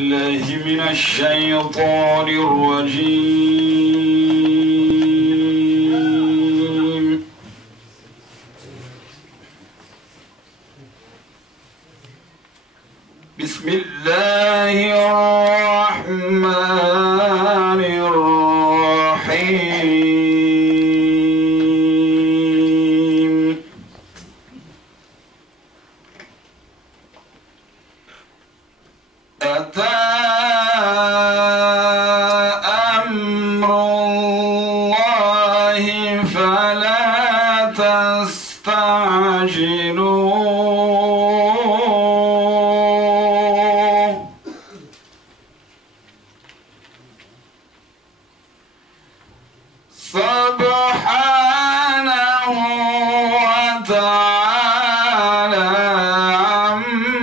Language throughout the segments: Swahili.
بالله من الشيطان الرجيم. بسم الله الرحمن الرحيم. أتى أمر الله فلا تستعجلوه سبحانه وتعالى عما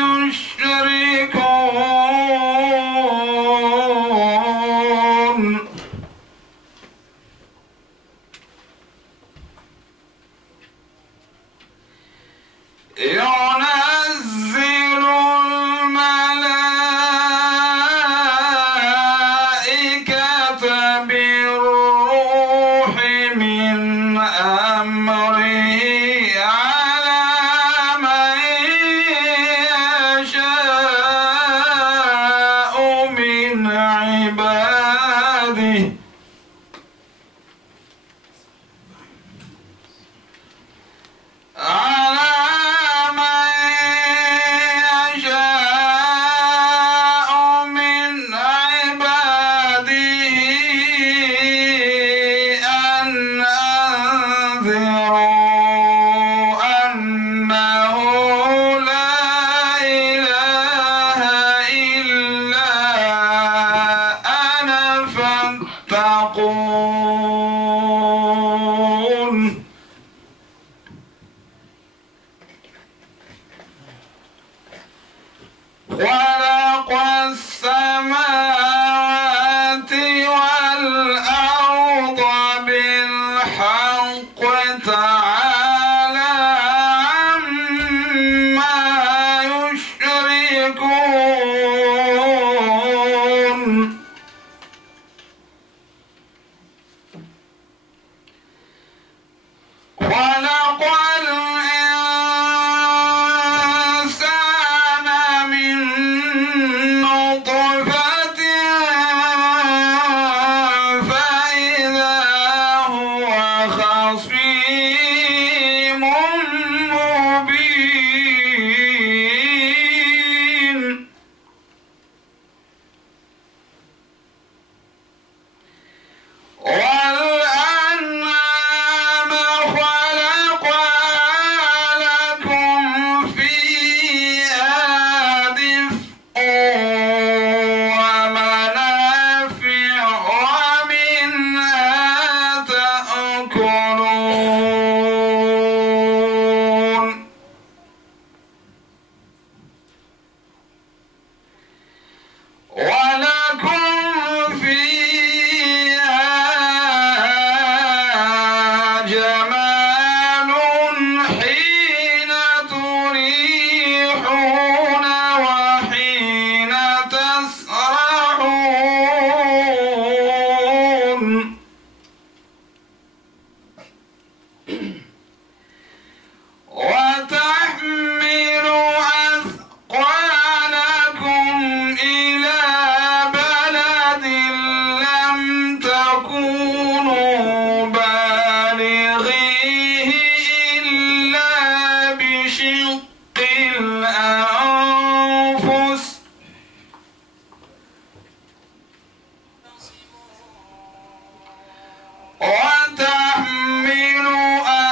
يشركون. ينزل الملائكة بالروح من أمره على من يشاء من عباده أن أنذروا أنه لا إله إلا أنا فاتقون. خلق السماوات والأرض بالحق تعالى عما يشركون. خلق الإنسان من نطفة فإذا هو خصيم مبين. والأنعام خلقها لكم فيها دفء ومنافع ومنها تأكلون. ولكم فيها جمال حين تريحون وحين تسرحون. وتحمل أثقالكم إلى بلد لم تكونوا بالغيه إلا بشق الأنفس وتحمل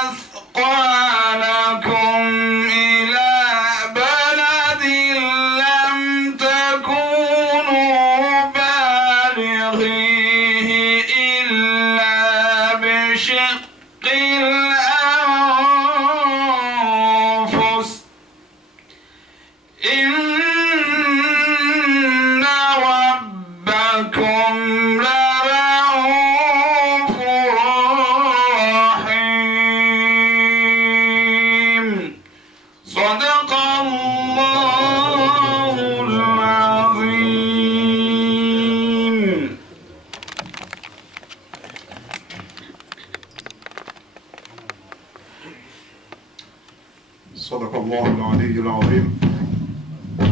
أثقالكم إلى بلد لم تكونوا بالغيه إلا بشق الأنفس إن ربكم لرؤوف رحيم. صدق الله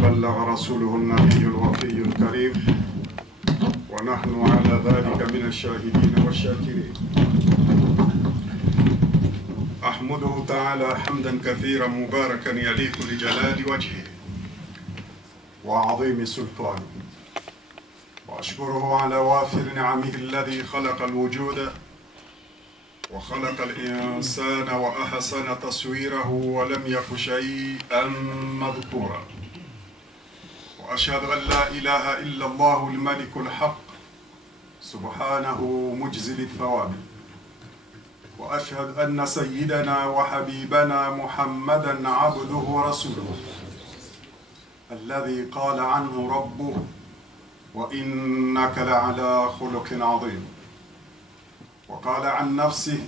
بلغ رسوله النبي الوفي الكريم ونحن على ذلك من الشاهدين والشاكرين. أحمده تعالى حمدا كثيرا مباركا يليق لجلال وجهه وعظيم سلطانه، وأشكره على وافر نعمه الذي خلق الوجود وخلق الإنسان وأحسن تصويره ولم يك شيئا مذكورا. وأشهد أن لا إله إلا الله الملك الحق سبحانه مجزل الثواب. وأشهد أن سيدنا وحبيبنا محمدا عبده ورسوله الذي قال عنه ربه وإنك لعلى خلق عظيم. وقال عن نفسه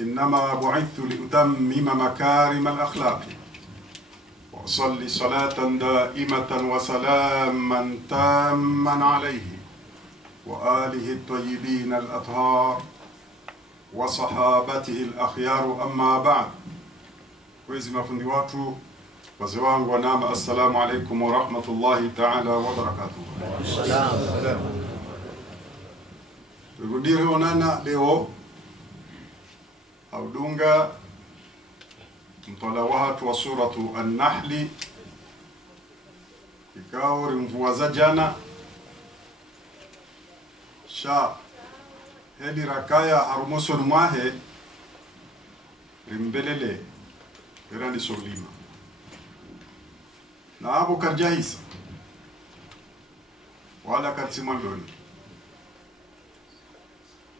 إنما بعثت لأتمم مكارم الأخلاق. وأصلي صلاة دائمة وسلاما تاما عليه وآله الطيبين الأطهار وصحابته الأخيار. أما بعد، kwezi mafundi watu wazee wangu wa nama, assalamu alaikum wa rahmatullahi ta'ala wa barakatuh. Salam. Turudire onana leo audunga mtala watu wa suratu An-Nahli, ikao mvua za jana sha hedi rakaya harumoson mwahe rimbelele irandi solima na abu karjahisa wala katsimandoni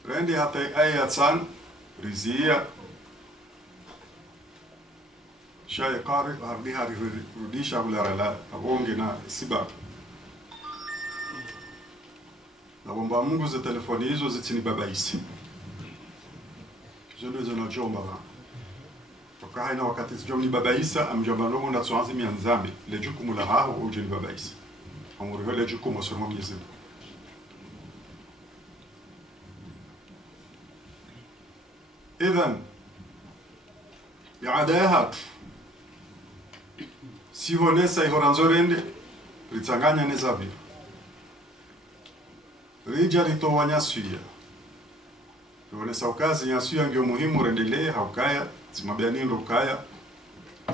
rendi hata ayatsan rizia shaya qari ardiha rudisha ularala abonge na siba na bomba Mungu za telefoni hizo zitini babaisi zondo zona jomba toka haina wakati jomni babaisa amjomba ndogo na tsoanzi mianzambi le jukumu la hao ujeni babaisa amuri le jukumu somo miezi. Idhan ya adayahatu sihonesa ihoranzorende ritanganya nezabi rija ritowa nyasuya tuonesa ukazi nyasuya ngio muhimu rendelee haukaya zimabianindo ukaya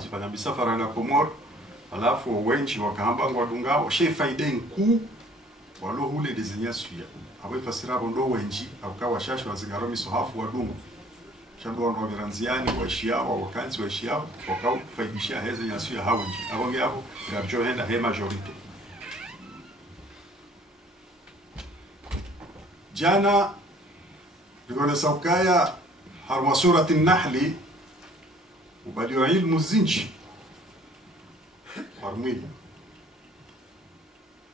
zifanya bisafara na Komoro alafu wenchi wakahamba ngwadungao shefaide nku walo hule dizinyasuya awe fasirabo ndo wenchi aukawa shashu wazigaro misohafu wadungu shando ndo miranziani waishiao wakanzi waishiao wakao faidisha heze nyasuya hawenchi abonge hapo ngabjo henda he majorite. Jana rigone saukaya harma surati An-Nahli ubadiwa ilmu zinchi harmi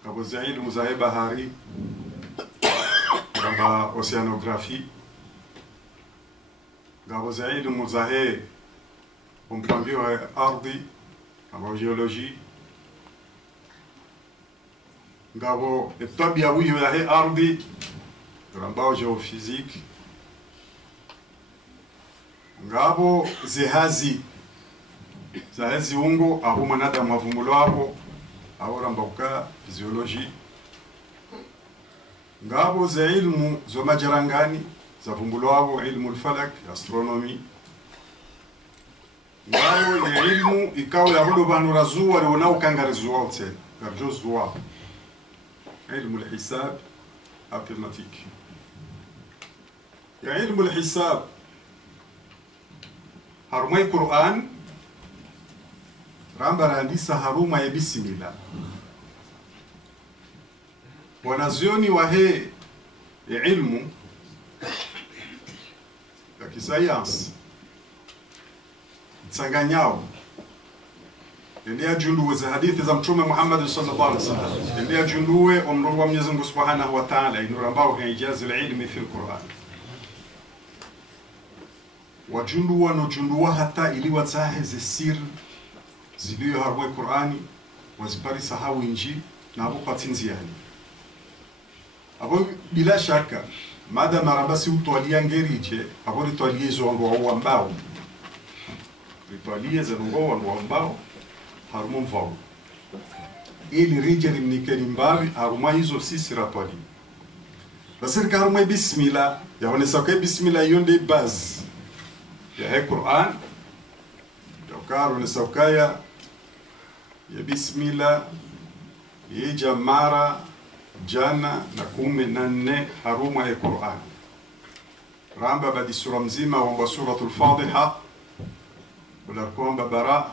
kabo za ilmu za bahari kamba oceanography kabo za ilmu za umpambio wa ardhi kama geology kabo tabia wiyo ya ardhi rambao geophysique ngabo zihazi zahazi ungo abo mwanadamu avumulo abo abo rambauka physiology ngabo za ilmu zo majarangani za vumulo abo ilmu al-falak astronomy ngabo ya ilmu ikao ya hudo banu razuwa leona ukangarizuwa utsen garjozuwa ilmu al-hisab alternative ya ilmu al-hisab harumai Qur'an ramba randisa haruma ya bismillah wanazioni wahe ya ilmu ya kisayansi tsanganyao ndia junduwe za hadithi za Mtume Muhammad sallallahu alaihi wasallam ndia junduwe omrwa Mwenyezi Mungu Subhanahu wa Ta'ala inurambao ijazi ilmi fi al-Qur'an wajunduwa no junduwa hata iliwa zahe zisir ziliyo harwe Qur'ani wazipari sahawu inji na abo patinziani abo bila shaka mada marabasi utwalia ngeriche abo litwalie zo ngo ambao litwalie zo ngo ambao harumu mfao ili rije rimnikeni mbavi haruma hizo sisi ratwali basirika haruma bismillah yaonesa kwa bismillah hiyo ndio base ya he Qur'an yokaro ni saukaya ya bismillah yija mara jana na 14 haruma ya Qur'an ramba badi sura mzima wa suratul Fatiha wala kwamba bara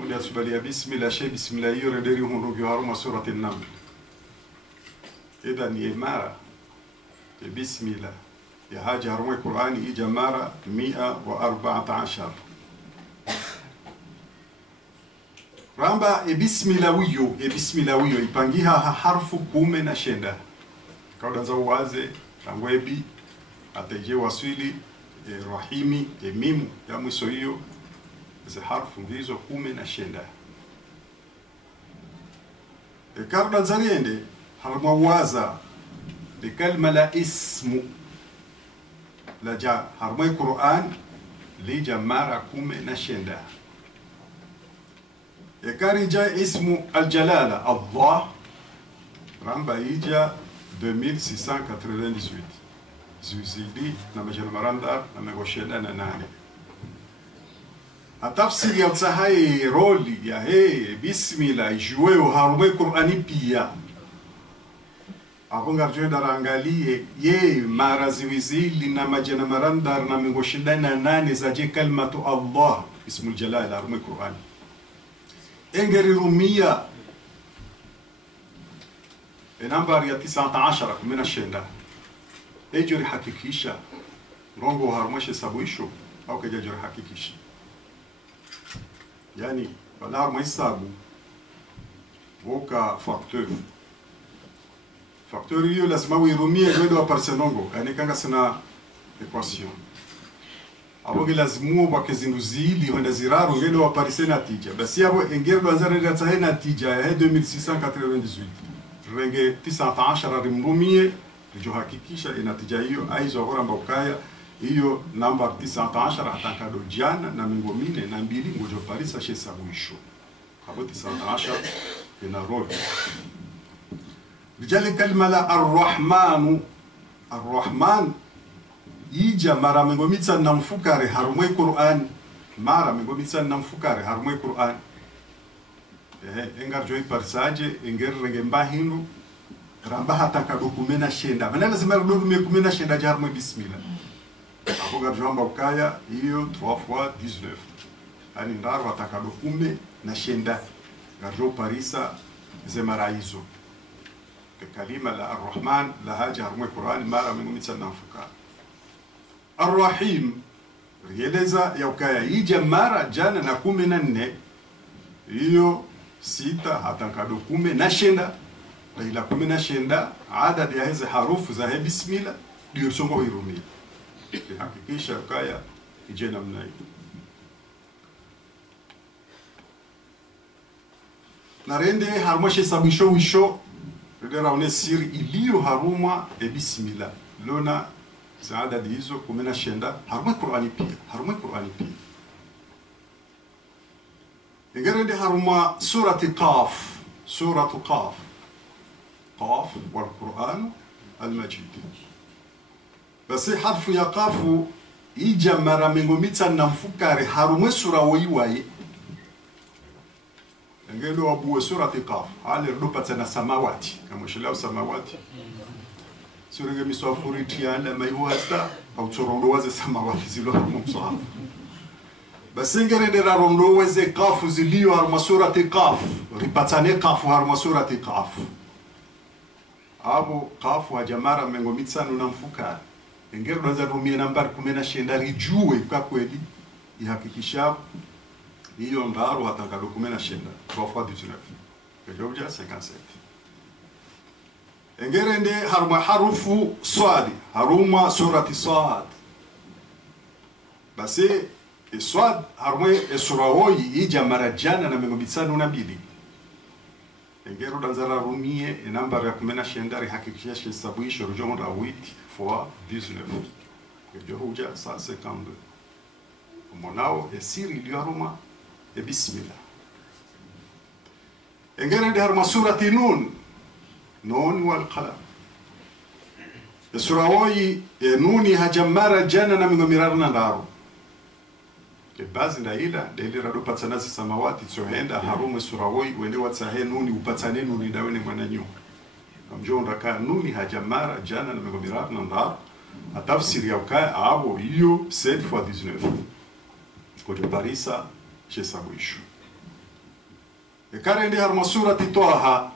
wala asbali ya bismillah shay bismillah hiyo rederi hundu haruma suratul Naml idhan ni mara ya bismillah ya haja haruma ya Qur'an yija mara 114 ramba bismillawiyo ipangiha harfu 19 kaudanza uwaze rangwebi ateje waswili rahimi mimu ya mwiso hiyo ze harfu hizo 19 kaudanza niende harma waza bikalma la ismu la ja harma Qur'an li jamara 19 Yakarija ismu al-jalala Allah ramba ija 2698 zuzidi na majal maranda na megoshela na nane atafsiri ya utahai roli ya bismillah ijuweo harumwe Qur'ani pia aponga rjoe darangalie mara ziwizili na majana maranda na megoshela na nane zaje kalmatu Allah ismu al-jalala harumwe Qur'ani engeri rumia nambari ya 19 kumena shenda ejuri hakikisha rongo harmoshe sabuisho au kajajuri hakikisha yani wala harmoisabu voka facteur hiyo lazima uirumie ndio aparse nongo yani kanga sina equation aboge lazimu bakezinduzili wenda ziraro ngendo aparise natija basi yabo engerdo azarenda tsahe natija ya 2698 renge 19 rimrumie jo hakikisha inatija hiyo aizo agora mbokaya hiyo namba 19 atankado jana na mingo mine na mbili ngojo parisa she sabuisho hapo 19 ina rodi bijali kalma la arrahman ija mara mengomitsa na mfukare harumwe Qur'an mara mengomitsa na mfukare harumwe Qur'an engar joy parsaje enger renge mbahindu ramba hataka dokumena shenda bana lazima dokumena kumena shenda jarmo bismillah apo gar jamba ukaya hiyo 3 fois 19 ani ndaro hataka dokume na shenda garjo parisa zemara hizo kalima la arrahman la haja harumwe Qur'an mara mengomitsa na mfukare Ar-Rahim rieleza ya ukaya ija mara jana na 14 hiyo 6 hatankado 19 na ila 19 adad ya hizi harufu za bismillah ndio somo irumia hakikisha ukaya ije namna hiyo na rende harmoshe sabisho wisho redera une siri iliyo haruma bismillah lona zaada hizo 19 harumwe Qur'ani pia ingerende haruma surati qaf wal Qur'an al-Majid basi harfu ya qafu ija mara mengomitsa na mfukare harumwe sura woiwaye ngendo wabuwe surati qaf ale rudopata na samawati kama shila samawati surenge miswafuri tiana maiwasta au tsorondo waze samawati zilo harumwe msahafu basi ngerende rarondo waze qaf zilio harumwe surati qaf ripatane qaf harumwe surati qaf abo qaf wa jamara mengomitsa na mfukare ngero doza rumie nambari 19 rijue kwa kweli ihakikisha hiyo ndaro hataka 19 3 fois 19 kajobja 57 engerende haruma harufu swadi haruma surati sad basi swad haruma sura hoyi ija marajana na mengobitsana na bili engero danzara rumie nambari ya 19 hakikisha sabuisho rojondo 8 fois 19 kajobja 152 monao esiri liaruma bismillah engere ndi harma surati nun wal qalam sura woyi nuni hajamara jana na mingomirarna ndaro bazi ndaila deli rado patsana samawati tsohenda harume sura woyi wende watsahe nuni upatsane nuni dawene mwananyo amjo ndaka nuni hajamara jana na mingomirarna ndaro atafsiri yauka abo hiyo 7 fois 19 kojo parisa chez sabuishu ekare ndi harma surati Taha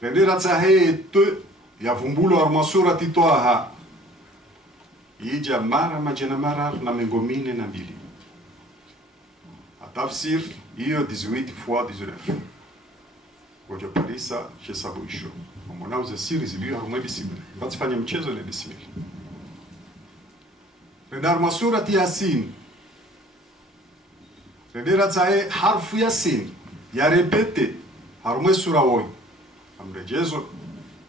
rendera tsahe ya vumbulo harma surati Taha ija mara majana mara na mengomine na mbili atafsir hiyo 18 fois 19 kojo parisa chez sabuishu mwanauza siri ziliyo harma bismillah batifanya mchezo na bismillah rendera harma surati Yasin rendera tsahe harfu Yasin ya repete harumwe sura woyi amrejezo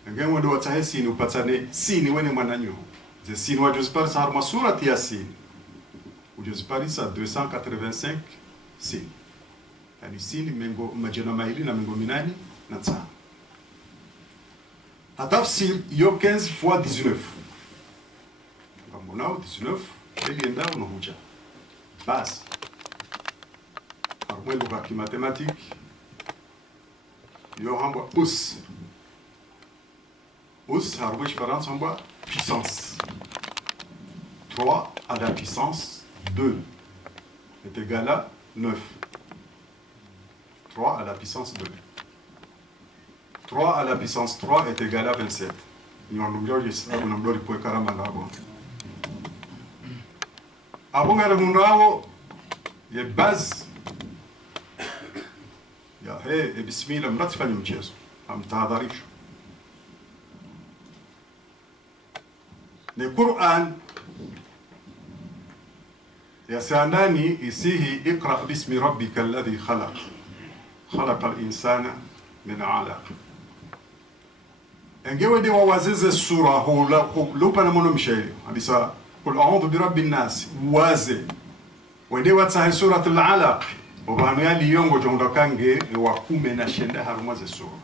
ngemo ndo watahe sini upatane sini wene mwananyo ze sini wajozipalisa haruma surati Yasin ujozipalisa 285 sini yani sini mengo majana mahili na mengo minani na tsa atafsir yo 15 fois 19 ngamonao 19 elienda unohuja basi harumwe lugha kimatematique yo hamba us harumwe différence hamba puissance 3 à la puissance 2 est égal à 9 3 à la puissance 2 3 à la puissance 3 est égal à 27 ni on oublie pour karama ngabo abongara munrawo ye base ya he bismillah mnatifanya mchezo amtahadharisho ni Qur'an ya sandani isihi iqra bismi rabbika alladhi khalaqa al-insana min 'alaq engewe de wawazize sura lupa na mono mshairi hadisa qul a'udhu bi rabbin nas waze wende watsa surat al-'alaq obanu yali yongo jonda kange wa kume na shenda haruma ze sura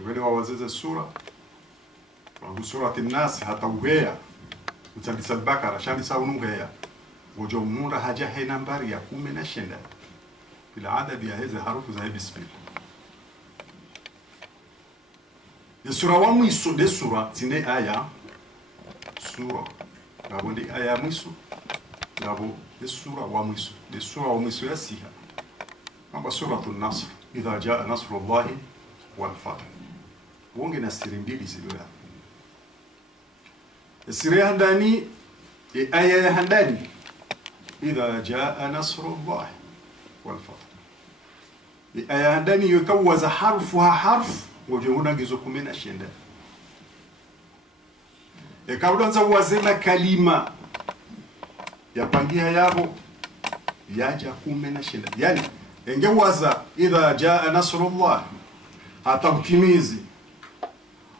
ngwele wawazize sura wa surat an-nas hata uheya utandisa al-Baqara shandi saunungeya gojo munda haja he nambari ya kume na shenda bila adadi ya hizi harufu za bismillah ya sura wa mwiso de sura tinde aya sura ngabo ndi aya mwiso ngabo de sura wa mwiso ya siha amba suratul nasr idha jaa nasrullahi wal fath wonge na siri mbili zilioya siri handani aya handani idha jaa nasrullahi wal fath aya handani yukawaza harfu wajehuna gizo kumena shenda kabla wazema kalima ya pangia yabo yaja kumena shenda yani engewaza idha jaa nasrullah hata utimizi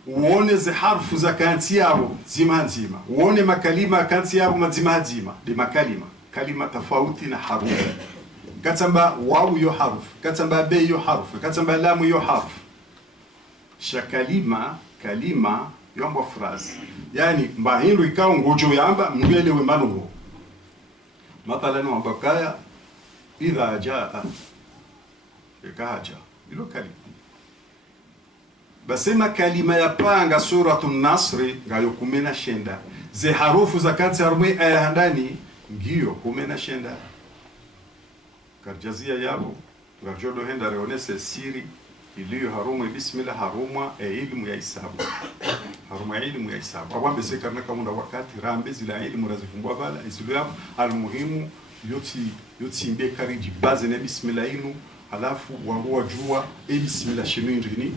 uone ze harfu za kanti yabo zima nzima uone makalima kanti yabo mazima nzima di kalima tofauti na harufu katamba wawu yo harufu katamba be yo harufu katamba lamu yo harufu shakalima kalima yombo phrase yani mbahindu ikao ngojo yamba mwelewe mbano mathalan wambakaya idha jaa ikaja ilo kalima basema kalima ya panga suratun nasri ngayo kumena shenda ze harufu za kanti harumwe aya handani ngiyo kumena shenda karjazia yabo ngajodo henda reonese siri iliyo harumwe bismillah harumwa ilmu ya hisabu harumwa ilmu ya hisabu awambe sekarna kama wakati rambe zila ilmu razifumbwa bala isilu almuhimu yoti imbe kariji baze na bismillah inu alafu wangu wajua bismillah shinu ndini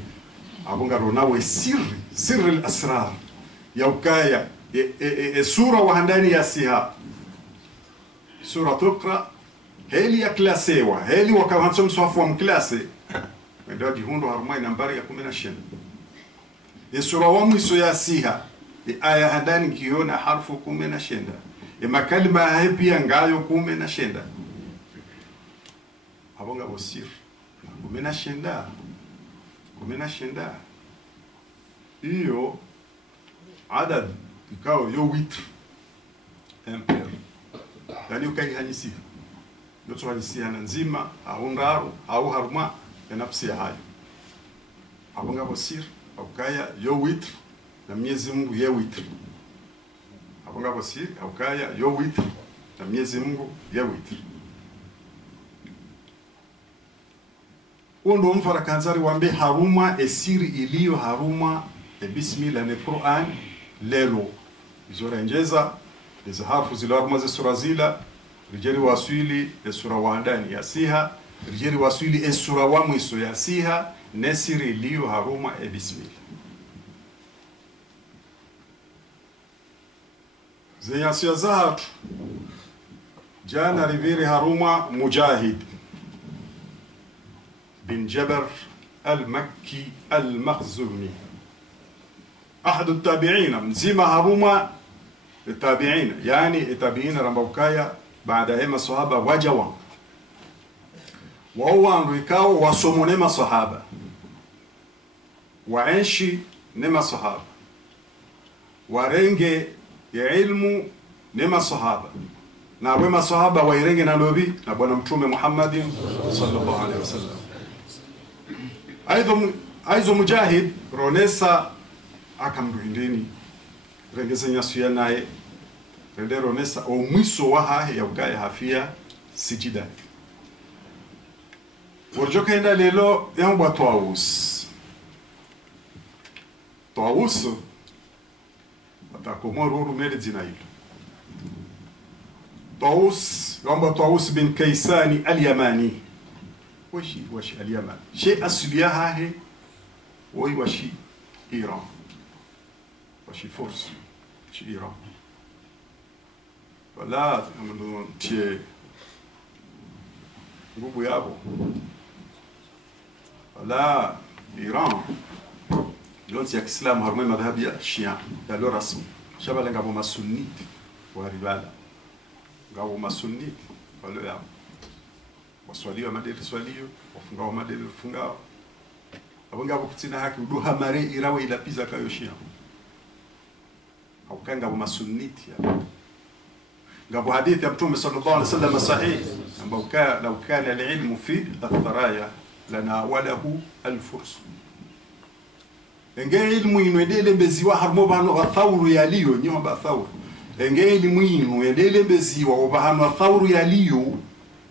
abunga ronawe sirri al-asrar ya ukaya sura wa handani ya siha sura tukra heli ya klasewa heli wakawanso mswafu wa mklase ndio jihundo harumai nambari ya 10 sura wa mwiso ya siha aya handani kiona harfu 10 makalima pia ngayo 10 abunga bosir kumena shenda hiyo adad ikao yo witr ampere yani ukaihanyisia ndoto halisia nzima au ngaru au haruma ya nafsi ya hayo abonga bosir au kaya yo witr na Mwenyezi Mungu ye witr abonga bosir au kaya yo witr na Mwenyezi Mungu ye witr. Undo mfara kanzari wambe haruma esiri iliyo haruma bismillah ne Qur'an lelo izorenjeza hizo harfu zile haruma za sura zila rijeri waswili sura wa ndani ya siha rijeri waswili sura wa mwiso ya siha nesiri iliyo haruma bismillah ziyasiya zahatu jana riviri haruma Mujahid bin Jabr al-Makki al-Makhzumi أحد التابعين مزيما هروما التابعين يعني التابعين رمبوكايا بعد أيام الصحابة وجوا وهو أمريكاو وصومو نما صحابة وعيشي نما صحابة ورنجي يعلمو نما صحابة نعوما صحابة ويرنجي نالوبي نبونا متوم محمد صلى الله عليه وسلم أيضا مجاهد رونيسا akamruhindeni rengeza nyasuya naye rendero nesa o mwiso wa hahe ya ugaya hafia sijida warjoka enda lelo yambwa Tawus atakomoro rumele zina hilo Tawus bin Kaysani al-Yamani washi al-Yaman shay asliya hahe washi Iran washi force ci Iran wala ndo tie nguvu yabo wala Iran yote ya Kiislamu harumwe madhhabi ya Shia ya lo rasmi shabala ngabo masunnit wa ribala ngabo masunnit wale ya waswaliwa madeli swaliyo wafungao madeli fungao abonga bukutina haki uduha mare irawe ila piza kayo Shia au kanga wa masunniti ya ngabo hadithi ya Mtume sallallahu alaihi wasallam sahih ambao law kana al-ilmu fi al-tharaya lanawalahu al-furs enge ilmu inwedele beziwa harmo bano athawru yaliyo nyomba athawru enge ilmu inwedele beziwa obahano athawru yaliyo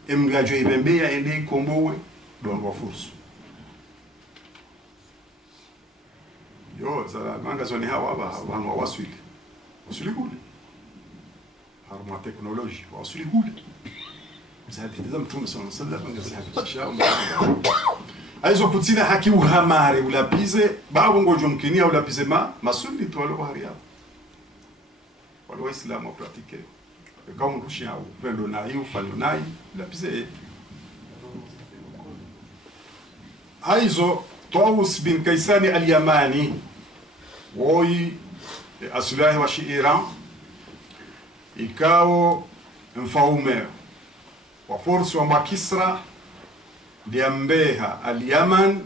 emgajo ibembea ende kombowe don wa fursu yo zala manga zoni hawa bano waswili usulikule haruma teknoloji usulikule msadi ndiza Mtume sallallahu alaihi wasallam ngazihakikisha aizo kutina haki uhamare ulapize babu ngojo mkinia ulapize masunni to walo haria walo waislamu pratike kama rushia upendo na hiyo falo nai ulapize aizo Tawus bin Kaysani al-Yamani woi asulahi wa Iran ikao mfaume wa force wa Kisra liambeha al-Yaman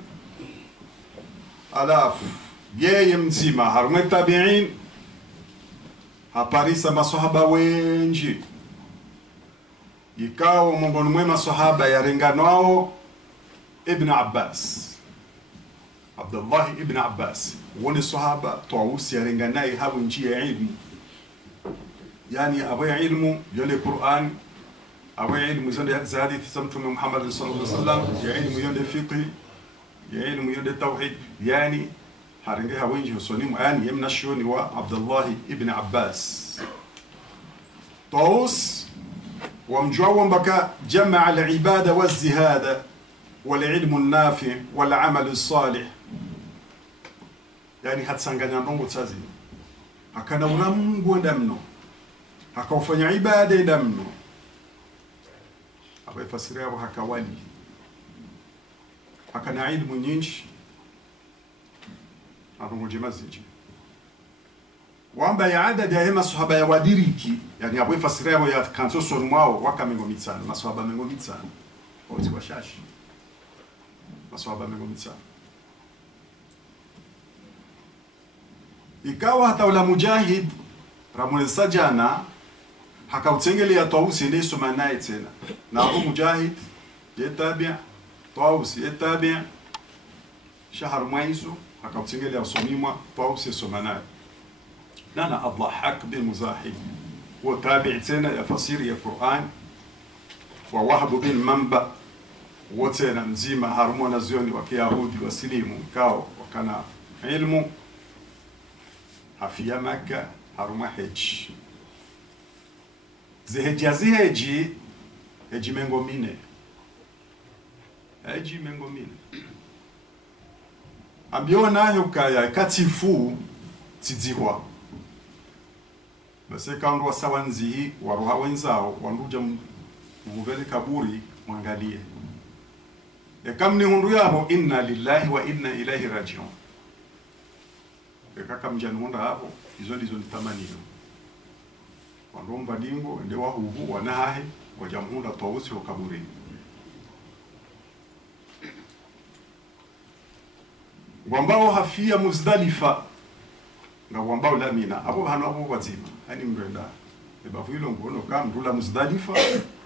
alafu yeye mzima harume tabi'in haparisa masahaba wengi ikao mbonu mwema sahaba yarenganao Ibn Abbas Abdullah ibn Abbas woni sahaba Tawus yarenganai habu njia ya ilmu yani abu ilmu yole Qur'an abu ilmu zonde hadith za Mtume Muhammad sallallahu alaihi wasallam ya ilmu yole fiqh ya ilmu yole tauhid yani haringe hawenji usoni yani yemna shoni wa Abdullah ibn Abbas Tawus ومجوا بك جمع العبادة والزهادة والعلم النافع والعمل الصالح yani hatsanganya ndongo tsazi akana uramgu ndamno akaufanya ibada ndamno abaifasiria hapo hakawali akana ilmu nyingi arungoje maziji wamba ya adad ya hema sahaba ya wadiriki yani abaifasiria hapo ya kanzo sormao wakamengo mitsano masahaba mengo mitsano wote washashi maswahaba mengo mitano. Ikawa hata ula Mujahid ramulesa jana hakautengelea Tawusi ndiye soma naye tena, na Abu Mujahid yetabia Tawusi yetabia shahar mwaizu hakautengelea usomimwa Tawusi soma naye. Nana Adhahak bin Muzahib وتابع تنا يا فصير يا قرآن ووهب بن منبع وتنا مزيمة هرمونا زيوني وكيهودي وسليم كاو وكان علم حفيا مكة هرما حج زهجي هجي منغو مينة هجي منغو مينة أبيونا يوكايا كاتيفو تيزيوا basi kaundu wa sawanzi waruha wenzao wanduja muvele kaburi mwangalie kamni hundu yabo inna lillahi wa inna ilaihi rajiun kaka mjani hunda hapo hizo ndizo nitamanio wandomba dingo ende wahubu wanahe wajamhunda Tawusi wa kaburi wambao hafia Muzdalifa na wambao la Mina abo hano abo wazima hani mrenda ebavu hilo ngono kama ndula Muzdalifa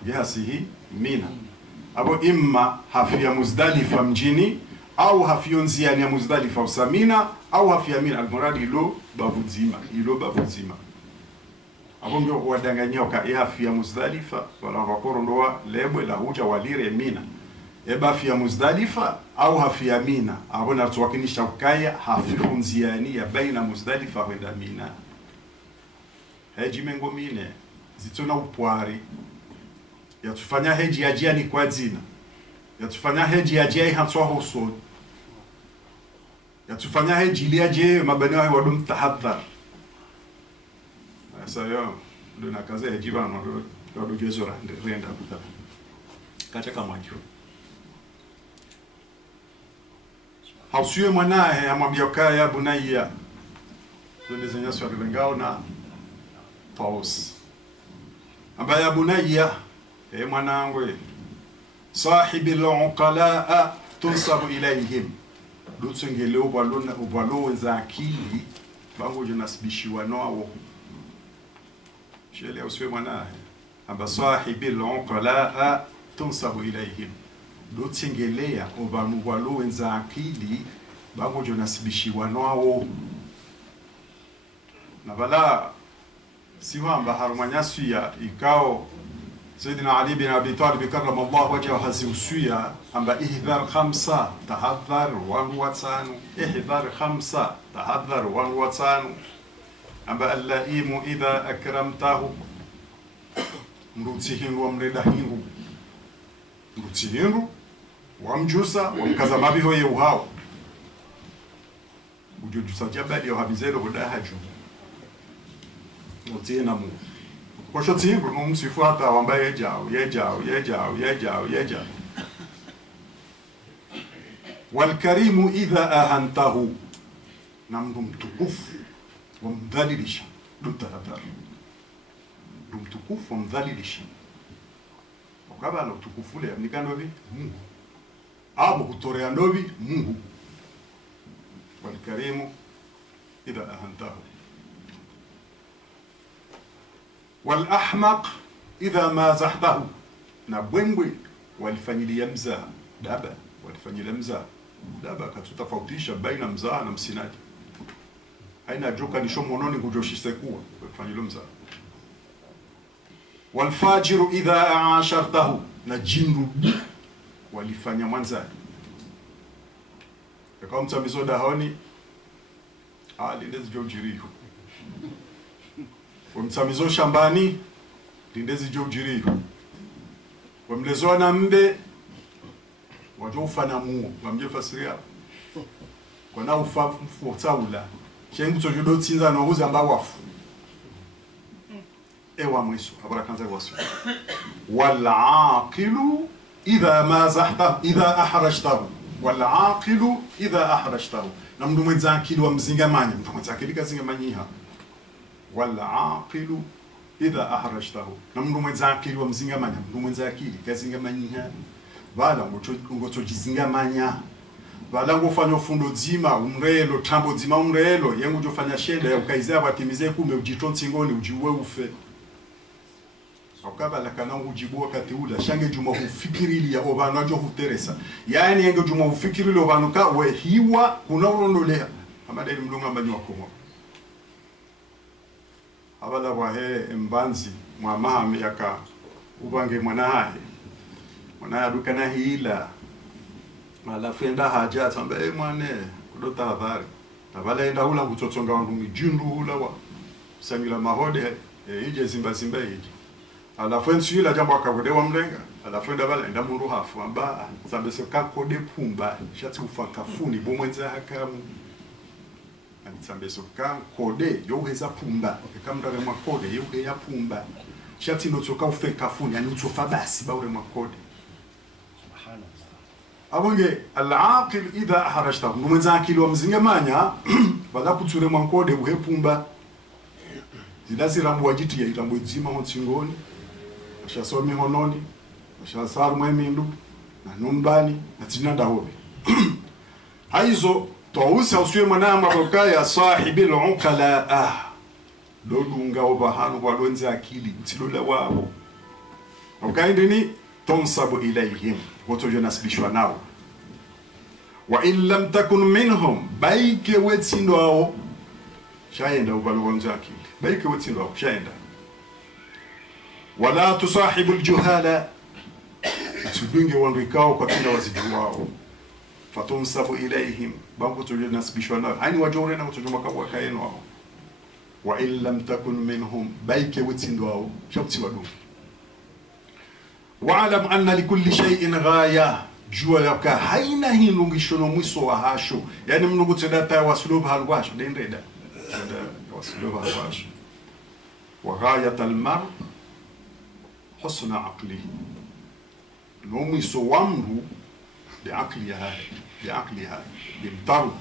yasihi Mina abo imma hafia Muzdalifa mjini au hafio nziani ya Muzdalifa usamina au hafia Mina almuradi ilo bavuzima abo ndio wadanganyao ka hafia Muzdalifa wala wakoro ndoa lebwe la huja walire Mina ebafia Muzdalifa au hafia Mina abo na tuwakinisha ukaya hafio nziani ya baina Muzdalifa wenda Mina heji mengo mine zitona upwari yatufanya heji ajia ni kwa zina yatufanya heji ajia ihanswa husod yatufanya heji ili ajia mabani wahi wadum tahadhar asa yo ndo na kaza heji wano ndo jezora renda kuta kacha kama hiyo hausiwe mwanae amwambia kaya bunayya ndo zenye swali lengao na Tawusi ambaye bunayya mwanangu sahibi al-uqala tunsabu ilayhim dutsengele ubalo za akili bango jinasibishiwa nao shele usiwe mwanae amba sahibi al-uqala tunsabu ilayhim dutsengelea ubalo za akili bango jinasibishiwa nao na bala siwamba harumanyasuya ikao Sayyidina Ali bin Abi Talib karramallahu wajhahu haziusuya amba ihdhar khamsa tahadhar wangu watano ihdhar khamsa tahadhar wangu watano amba allaimu idha akramtahu mrutihindu wa mredahindu mrutihindu wa mjusa wa mkazamabi hoye uhao ujujusa jabali ya habizelo budahaju mutina mu kwa shoti hingu mumsifuata wambaye yejao والكريم إذا أهنته نمدم تكف ومذللش دم تكف ومذللش وكذا لو تكفوا لي أمني كانوا بي مungu أبو كتوري أنوبي مungu والكريم إذا أهنته والأحمق إذا ما زحته نبوينبوي والفنيلي يمزا دابا والفنيلي يمزا دابا katutafautisha baina mzaa na msinaji haina joka ni shomononi kujoshisekua والفنيلي يمزا والفاجر إذا عاشرته نجindu walifanya mwanzani kama mtamizo dahoni lindezi jojiriho wamtamizo shambani lindezi jojiriho wamlezoa na mbe wajofana muo wamjefasiria kwa na ufafu mfutaula chengu tojodo tinza no uza amba wafu ewa mwiso abarakanza wasu wal aqilu idha mazahta idha ahrajtahu wal aqilu idha ahrajtahu na mndu mwenza akili wa mzingamanya mndu mwenza akili kazingamanyiha wal aqilu idha ahrajtahu na mndu mwenza akili wa mzingamanya mndu mwenza akili kazingamanyiha vala ngoto jizingamanya vala ngofanya fundo dzima umrelo tambo dzima umrelo yengu jofanya sheda ya ukaizea watimize kume ujitonsi ngoni ujiwe ufe akaba la kana ujibua katiula shange juma hufikirili ya obano ajo huteresa yani yenge juma hufikirili obano ka we hiwa kuna urondolea amadeli mlunga mbanyo wakomo abala wahe mbanzi mwa mahame yaka ubange mwanahahe mwanaha dukana hila alafu enda haja atamba mwane kudota hadhari abala enda hula kutotonga wangu mijindu hula wa sangila mahode ije zimba zimba ije alafu ensu la jambo akagode wa mlenga alafu enda bala enda mundu hafu amba zambe se kakode pumba shati ufaka funi bomwenza hakamu zambe so kode yoheza pumba kamdare makode yohe ya pumba shati notsoka ufeka funi yani utsofa basi baure makode abonge al-aqil idha harajta mwenza akili wa mzingamanya bala kutsure makode uhe pumba zidasirambu wajiti ya itambo dzima hotsingoni ashasomi hononi ashasaru mwemindu na numbani na tina dahobe haizo tawusa usiwe mwanama bakaya sahibi al-uqala lodunga obahanu walonze akili mtilola wabo ukaindini tunsabu ilayhim wotojo nasibishwa nao wa in lam takun minhum baike wetsindo ao shaenda ubalonze akili baike wetsindo ao shaenda wala tusahibu aljuhala tudunge wandikao kwa kila wazidu wao fatunsabu ilayhim bangu tojo nasibishwa nao hani wajore na tojo makabwa kaeno ao wa in lam takun minhum baike wetsindo ao shabti wadu wa'lam anna likulli shay'in ghaya jua yaka haina hinungishono mwiso wa hasho yani mnungu tedata wasulub halwasho dendeda wasulub halwasho wa ghayat almar husna aqlihi no mwiso wamru biaqliha bimtaru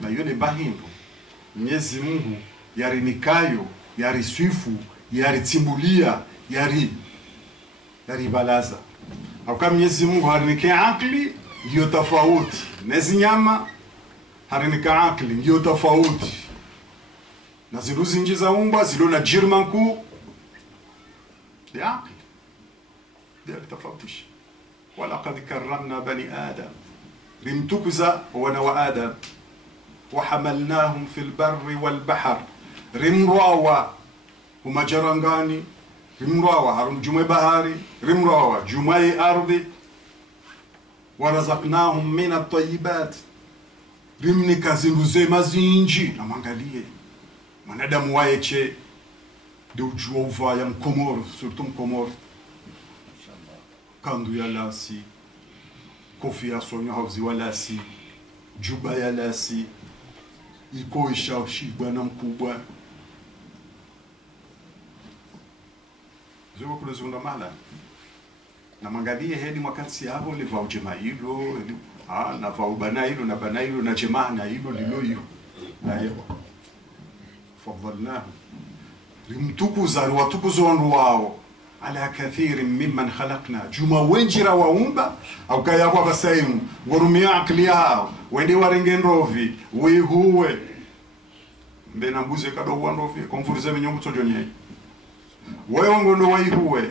na yone bahindu Mwenyezi Mungu yarinikayo yariswifu yaritimbulia yaribalaza Hauka Mwenyezi Mungu harinike akli ndio tofauti. Nezi nyama harinika akli ndio tofauti. Na ziruzi nji za umba zilo na jirmanku ni akli. Ndio tofautisha. Walaqad karramna bani Adam. Rimtukuza wana wa Adam. وحملناهم في البر والبحر رمروا ومجرنغاني رمروا هرم جمع بحري رمروا جمع أرضي ورزقناهم من الطيبات rimni kazinduze mazinji amangalie mwanadamu waeche de ujua uvaya mkomoro surtout mkomoro kandu ya lasi kofi ya sonyo hauzi wa lasi juba ya lasi iko ishaushibwa na mkubwa Zewa kule zunda mala na mangalie hedi mwakati hapo liva ujema hilo na va ubana hilo na bana hilo na jema na hilo lilo hilo na hewa fadhalnahu limtukuza watukuza wao ala kathiri mimman khalaqna juma wenjira waumba au kaya kwa basaimu ngorumia akili yao wende warengendovi wehuwe mbena mbuze kado wandovi konfurize minyombo tojonye wewe ngondo waihuwe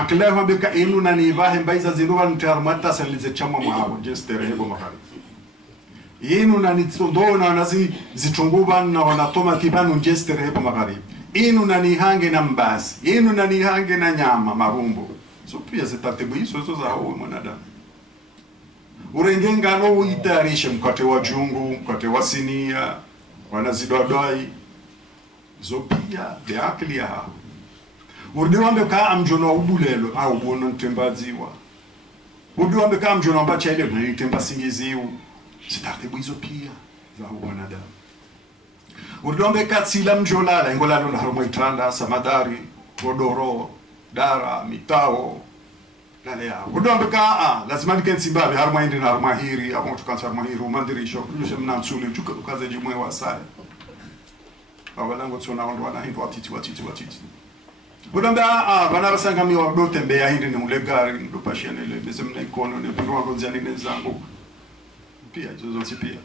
akili yao beka inu na nivahe mbaiza zinduwa ntarmata salize chama mwawo jestere hebo mahali inu na nitsondo na nazi zitunguba na wanatoma kibanu jestere hebo mahali inu na nihange na mbasi inu na nihange na nyama marumbo so pia zitatebo hizo hizo za huo mwanadamu urengenga no uitarishe mkate wa jungu mkate wa sinia wanazidodoi zo pia de akili ya urdiwambe ka amjono ubulelo au bono ntembaziwa urdiwambe ka amjono ambacha ile na itemba singiziu zitatebo hizo pia za huo mwanadamu Urdombe katsila mjolala ingolalo na harumo itanda samadari godoro dara mitao nale ya urdombe ka lazima nikensimbabe harumo indi na harumo hiri abo tukansa harumo hiri umandirisho kulusha mnamsuli ujuka ukaze jumwe wasai awalango tsona ndo ana hindu watiti Budamba bana basanga mi wa do tembea hindi ni ule gari ndo pashene ile bese mna ikono ne biro wa gonzani ne zangu pia zozo pia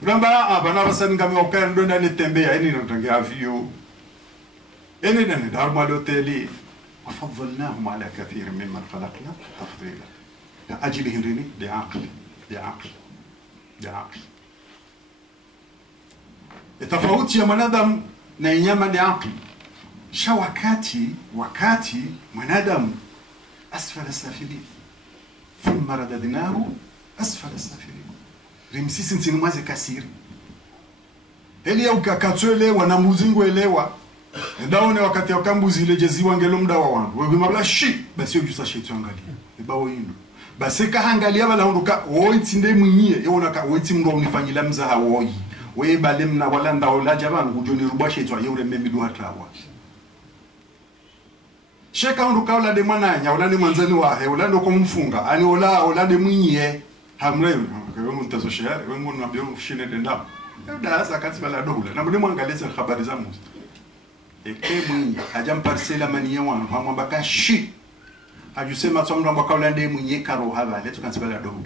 budamba bana basanga mi wa kaya ndo ndani tembea hindi ndo tangia view ene ndani darma hoteli وفضلناهم على كثير ممن خلقنا تفضيلا لأجل هندني بعقل tofauti ya mwanadamu na nyama ni akili sha wakati mwanadamu asfala safilin thumma radadnahu asfala safilin rimsisi ntini mwaze kasiri eli ya ukakatwelewa na muzingu elewa ndaone wakati wakambuzi ile jeziwa ngelo mda wa wangu wewe mabla shi basi ujusa shetu angalia ibawo yindo basi ka hangalia bala hunduka oiti nde mwinyie yona ka oiti mndo unifanyila mzaha woyi we balimna wala ndaola jabana kujoni rubashe itwa yure memidu hatawa sheka hunduka wala de mwananya wala de mwanzani wahe wala ndo kumfunga ani wala de mwinyie hamrewe kwa mtazo share wengu nabio shine denda da sasa kati bala dola na mbona mwangaleza habari za muzi ekemwi ajamparcela maniya wanu hamwambaka shi ajusema tsomra mbaka lande mwenye karo haba letu kansibala dogo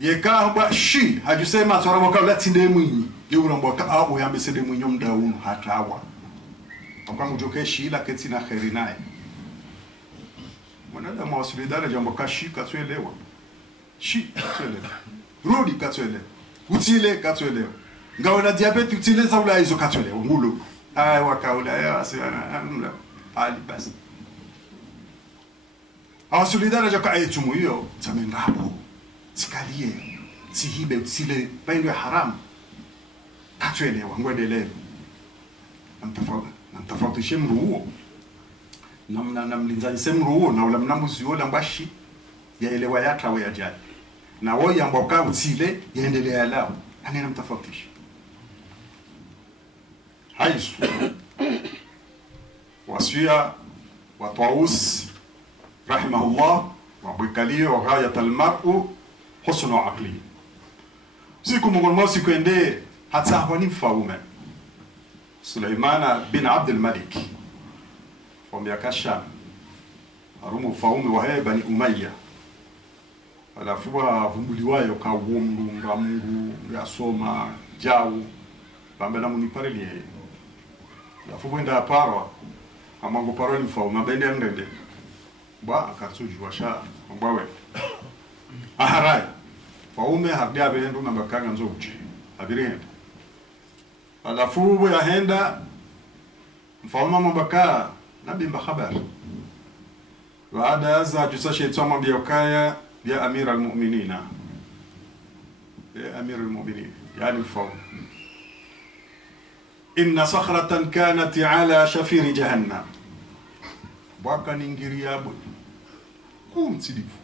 yeka ba shi ajusema tsomra mbaka latinde mwenye yura mbaka au yambesede mwenye mda unu hatawa akamu joke shi la ketina khairi naye mwanada mwasilidana jambo kashi katwelewa shi katwelewa rudi katwelewa utile katwelewa ngaona diabete utile zaula hizo katwelewa ngulu ay wakaula ya asiana amla ali basi awasulidana joka ayetumu hiyo tsamendabo tikalie tihibe tsile baino haram katwelewa ngwedelewe namtafauti shemruo namlinzani semruo na ula mnamuziyo lambashi yaelewa yatawe ya jali na wao yamboka utile yaendelea lao anena mtafautisha حيث وصية وطاووس رحمه الله وبكاليه وغاية المرء حسن عقلي siku mgongo siku ende hata hawani mfaume Suleiman bin Abd al-Malik miaka Sham arumu mfaume wa Bani Umayya alafu vumbuliwayo ka wumbu ngamungu yasoma jawu bambela muniparelie alafu kwenda parwa amango parwa ni mfaume bende ngende ba akatsuju washa mbawe aharai faume habia bendo na bakanga nzoje abirende alafu yahenda mfaume mbaka nabimba habari baada za tusashe tsoma biokaya ya amir almu'minina ya amir almu'minin yani mfaume inna sakhratan kanat ala shafiri jahannam baka ningiria bu kumtsidifu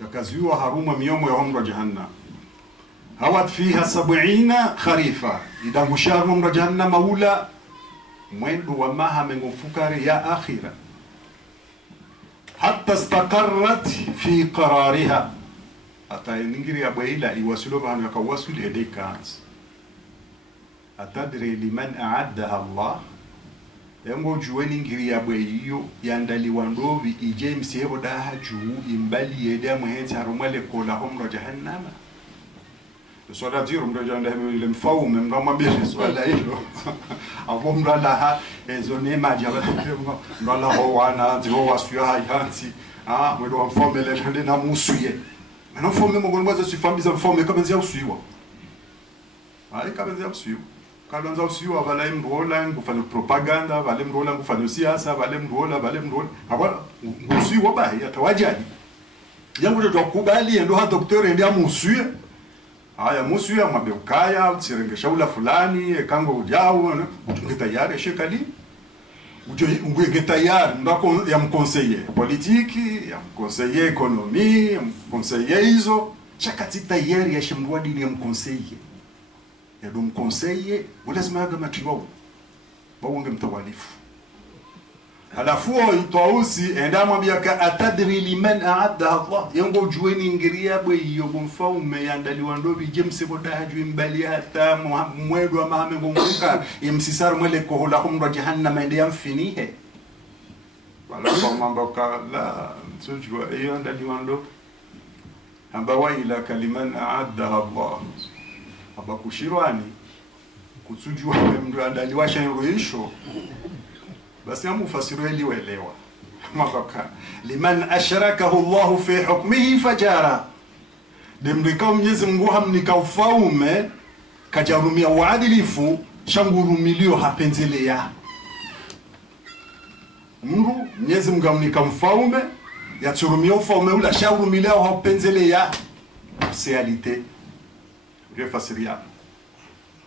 yakaziwa haruma miyomo ya umra jahannam hawat fiha 70 kharifa idangusha umra jahannam ula mwendo wa maha mengufukari ya akhira hatta istaqarrat fi qarariha ata ningiria baila iwasilo bana yakawasuli edekans atadri liman a'addaha Allah yango juweni ngiri yabwe iyo yandaliwa ndovi James yebo daha juu imbali yede muhenzi harumale kola homro jahannama swala diro mro jahannama ile mfaume mnamwambia swala hilo avomra laha ezone majaba ngala ho wana dio wasyo hayanti mwedo wa mfaume le na musuye na mfaume mgongoza sifambiza mfaume kama nzia usuiwa kama nzia usuiwa kalonza usiwa bala imrola ngufanya propaganda bale mrola ngufanya siasa bale mrola aba usiwa ba yatawajaji yangu ndo kubali ndo ha daktari ndio amusuye haya musuye mabekaya tsirenga shaula fulani ekango ujao ngitayari shekali ngitayari ndako ya mkonseiller politique ya mkonseiller économie ya mkonseiller hizo chakati tayari ya shimwadi ni mkonseiller ya dum conseiller lazima yaga matibabu baunge mtawalifu halafu itausi endamo biaka atadri liman a'adda Allah yango jueni ngiria bwe iyo mfaume yandaliwa ndobi James boda ju mbali hata mwedo wa mahame ngunguka imsisaru mwele ko la humra jahannam ende yamfinihe wala kwa mambo kala sujua hiyo ndani ndo amba waila kaliman aadda Allah aba kushirwani kutsujua mndu andaliwa shanruisho basi amufasiru eliwelewa mabaka liman ashrakahu Allah fi hukmihi fajara demrika Mwenyezi Mungu hamnika ufaume kajarumia uadilifu shangurumilio hapenzelea mru Mwenyezi Mungu hamnika mfaume yaturumia ufaume ula shangurumilio hapenzelea realite ndio fasiria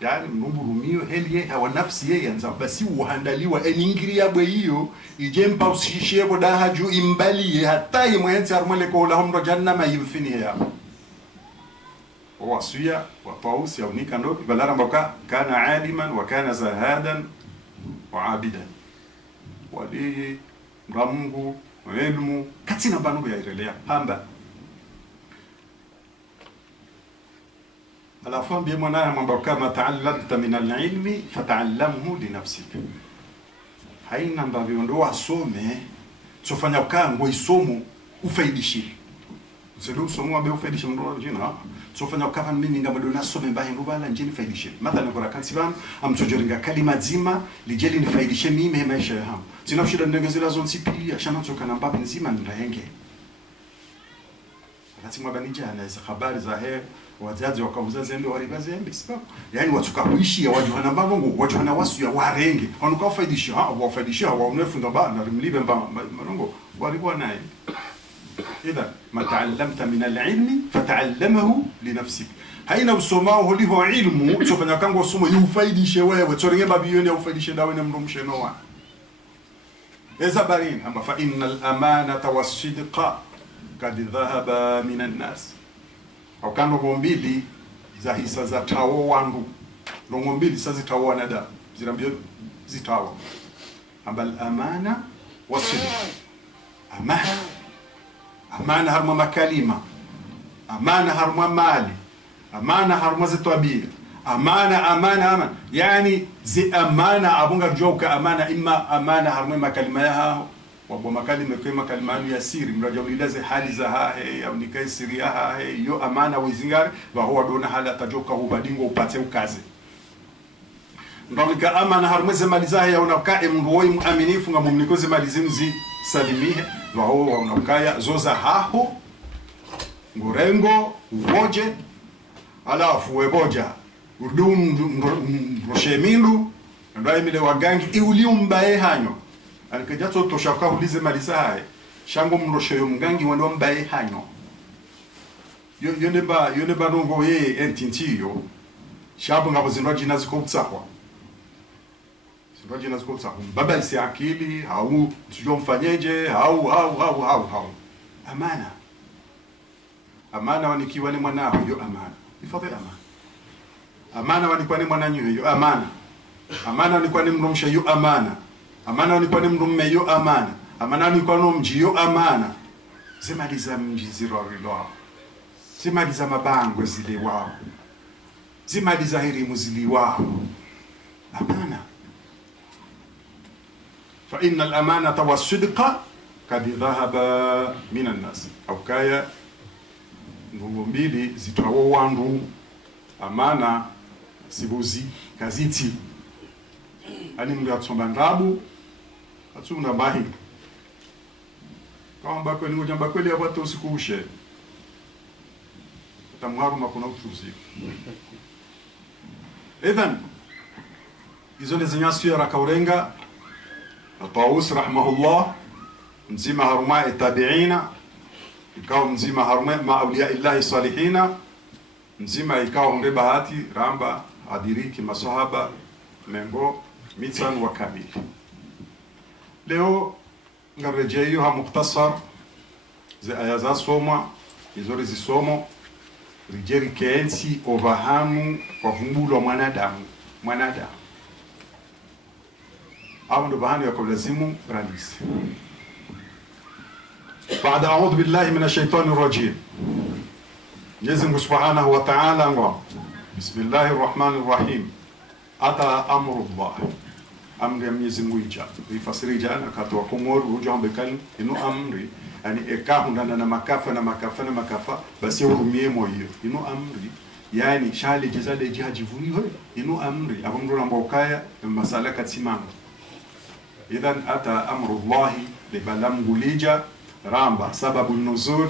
yani mburumio heliye hawa nafsi yeye anza basi uhandaliwa eningiria bwe hiyo ijempa usishe boda haju imbali hata imwenzi armole ko la homro jannama yimfini ya wasiya wa taus yaunika ndo balara mboka kana aliman wa kana zahadan wa abidan wali Mungu elimu katina banu ya irelea hamba alafu mbie mwana mambo kama ta'allamta min al-ilmi fata'allamhu li nafsika haina ambavyo ndo wasome tufanya ukango isomo ufaidishe sio somo abe ufaidishe ndo jina tufanya ukava mimi ngabado nasome mbaye rubala njini faidishe mathalan kwa kansiban amtojoringa kalima zima lijeli ni faidishe mimi maisha yangu sina shida ndengezela zonsi pili ashana toka na mbabe nzima ndahenge lazima banija anaweza habari za he wazazi wakauza zendo walibazembe sababu yani watuka kuishi wajuhana mbongo wajuhana wasu ya warenge onuka faidisha wafaidisha waunefunda bana limlibe mbongo walikuwa naye idha ma ta'allamta min al-ilmi fata'allamahu li nafsik haina usomao liho ilmu tufanya kango somo yufaidishe wewe torenge babioni ufaidishe dawe na mrumshe noa ezabarin amba fa innal amanata was-sidqa kad dhahaba min an-nas au kando ngombili za hisa za tawo wangu ngombili sasa zitawo wanadamu zirambio zitawo ambal amana wasidq amana harma makalima amana harma mali amana harma zitabia amana yani zi amana abunga joka amana imma amana harma makalima yao wabo makalima kwa makalima ya siri mraja ulilaze hali za hahe au nikai siri ya hahe yo amana wizingari wa huwa dona hala tajoka ubadingo upate ukaze ndolika amana harumeze malizahe ya unakaa mruoi muaminifu nga mumnikoze malizimzi salimihe wa huwa unakaya zoza haho ngurengo uvoje alafu weboja urdum roshemindu ndai mile wagangi iuliumbae hanyo alikajato toshaka ulize malizahe shango mroshe yo mgangi wando mbae hanyo yoneba nongo ye entintiyo shabu ngabo zinwaji naziko utsahwa zinwaji naziko utsahwa baba isi akili hau tujo mfanyeje hau amana wanikiwa ni mwanao yo amana ifadhi amana wanikiwa ni mwananyu yo amana wanikiwa ni mrumsha yo amana wanikiwa ni mrumme yo amana wanikiwa no mji yo amana zimaliza mji zirorilo zimaliza mabango zile wao zimaliza hirimu zili wao amana fa inna al-amanata was-sidqa kad dhahaba min an-nas au kaya ngungu mbili zitawo wandu amana sibuzi kaziti ani mndu atsomba ndabu atsuna bahi kamba kweli ngojamba kweli abato usikushe tamharu makuna utuzi idhan hizo ni zinyasu ya rakaurenga Taus rahimahullah mzima haruma tabi'ina ikawa mzima haruma ma awliya illahi salihina mzima ikawa nde bahati ramba adiriki masahaba mengo mitsan wa kamil leo ngarejeyo ha mukhtasar za aya za soma hizo zisomo rijeri kensi ovahamu kwa vumbulo mwanadamu au ndo bahani ya kulazimu radisi baada a'udhu billahi minash shaitani rajim Mwenyezi Mungu Subhanahu wa Ta'ala ngo bismillahir rahmanir rahim ata amrullah amri ya Mwenyezi Mungu ija ifasiri jana katoa Komoro ujombe kali ino amri yani ekahundana na makafa basi urumie moyo ino amri yani shali jizade jihajivuniwe ino amri abamru ambokaya masala katsimanga idhan ata amrullahi libalamgulija ramba sababu nuzul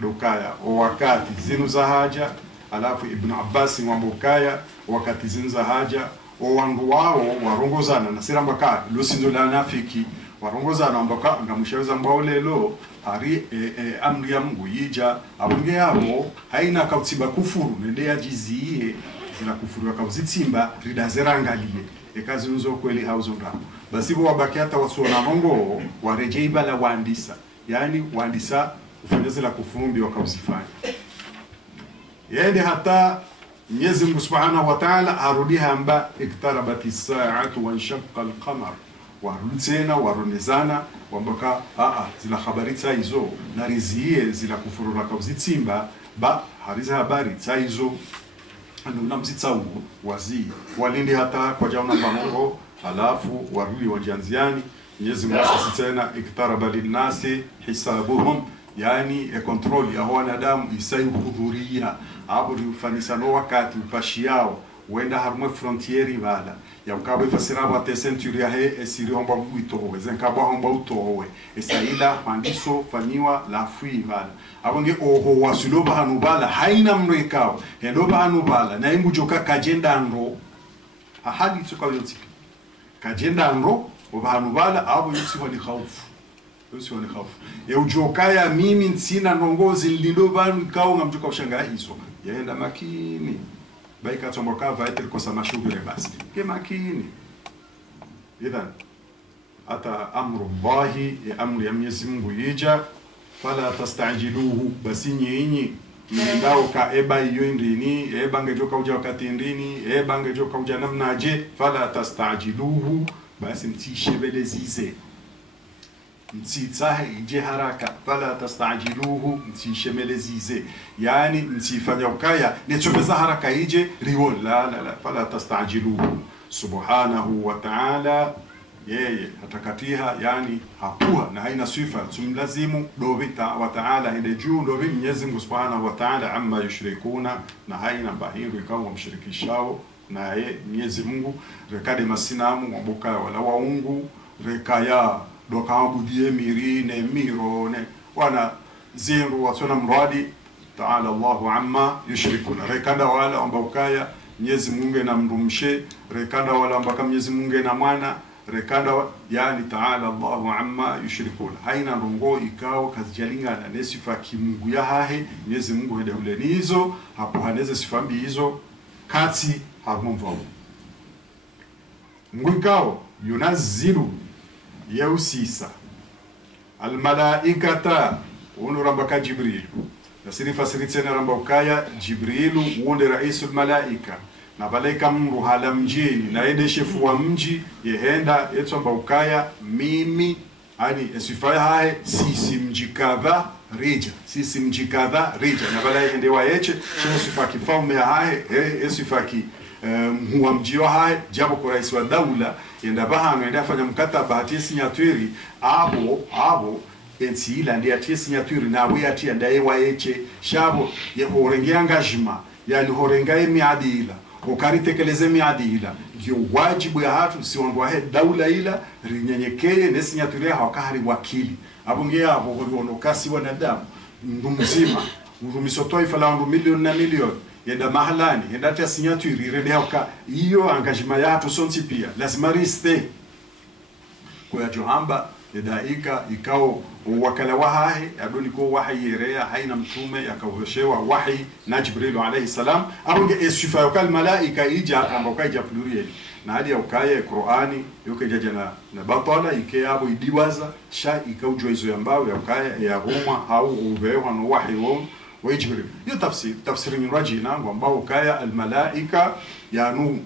dokaya wakati zinu za haja alafu Ibn Abbas mwambokaya wakati zinu za haja wandu wao warongozana na siramba ka lusindo la nafiki warongozana mbaka ngamushaweza mbao lelo hari amri ya Mungu yija abunge yabo haina kautiba kufuru nende yajizie zina kufuru yakauzitimba ridazerangalie ekazi nzo kweli hauzonda basi bo wabaki hata wasuona mongo warejei bala waandisa yani waandisa ufanyeze la kufumbi wakauzifanya yende hata Mwenyezi Mungu Subhanahu wa Ta'ala arudiha amba iktarabati saatu wa inshaqqa al-qamar warudisena waronezana wambaka zila habari hizo na rizie zila kufurura kauzitimba ba hariza habari hizo anu mzitsawu wazi walindi hata kwa jauna pamogo alafu warudi wajanziani Mwenyezi Mungu tena iktaraba linnasi hisabuhum yani control ya wanadamu isayuhudhuria hapo rifanisano wakati upashi yao wenda harumwe frontieri bala ya ukabo ifasira wa centuria he esiri homba buitowe zenkabo homba utowe esaida mandiso faniwa la fui bala abonge oho wasuloba hanubala haina mrekao hendoba hanubala na imbujoka kajenda nro ahadi tsukayo tsipi kajenda nro obahanubala abo yusi wali khaufu yusi wali khaufu ya ujokaya mimi nsina nongozi liloba nkao ngamjoka ushanga hizo yaenda makini baika tomboka vaiter kosa mashughuli basi ke makini idhan ata amru Allahi ya amri ya Mwenyezi Mungu yija fala tastajiluhu basi nyinyi ndao ka eba hiyo ndini eba ngejoka uja wakati ndini eba ngejoka uja namna je fala tastajiluhu basi mtishebelezize mtitahe ije haraka fala tastajiluhu mtishemelezize yani mtifanya ukaya nechobeza haraka ije riwon la fala tastajiluhu subhanahu wa ta'ala yeye atakatiha yani hakuwa na haina sifa tumlazimu dovita wa ta'ala inde juu dovi Mwenyezi Mungu Subhanahu wa ta'ala amma yushrikuna na haina bahiru ikawa mshirikishao na yeye Mwenyezi Mungu rekade masinamu waboka wala waungu rekaya dokaabudie miri ne miro ne wana zinru watona mradi ta'ala Allahu amma yushrikuna rekada wala ambokaya Mwenyezi Mungu na mrumshe rekada wala ambaka Mwenyezi Mungu na mwana rekada yani ta'ala Allahu amma yushrikuna haina rongo ikao kazijalingana na sifa kimungu ya hahe Mwenyezi Mungu hede ulenizo hapo haneze sifambi hizo kati harumvao Mungu ikao yunazilu yausisa almalaikata unurambaka Jibril nasiri fasiritsena rambakaya Jibrilu uonde raisul malaika na malaika Mungu hala mjini na ende shefu wa mji yehenda yetsomba ukaya mimi ani esifaya hae sisi mjikadha reja na balai ende waeche chene sifaki faume hae esifaki huwa mjio hae jabo kwa rais wa daula yenda bahano yenda fanya mkataba hatie signaturi abo ensi ila ndi hatie signaturi na we hatie ndaye waeche shabo ye horengi engagement ya horenga miadila ukaritekeleze miadila ndio wajibu ya hatu siondwa he daula ila rinyenyekeye ne signaturi hawakahari wakili abunge abo honokasi wanadamu ndumzima urumisotoi fala milioni na milioni yenda mahalani yenda tia signature irende hauka hiyo engagement ya hatu sonti pia lazima riste kwa johamba yadaika ikao wakala wahahe adoliko wahi yerea haina mtume yakauhoshewa wahi na Jibril alayhi salam abunge esifa yakal malaika ija amboka ija pluriel na hadi ukaya Qur'ani yuko jaja na batala ikeabo idiwaza sha ikaujwa hizo yambao yakaya ya Roma au uvewa no wahi won ويجبر تفسير من رجينا وانباو كايا الملائكة يعني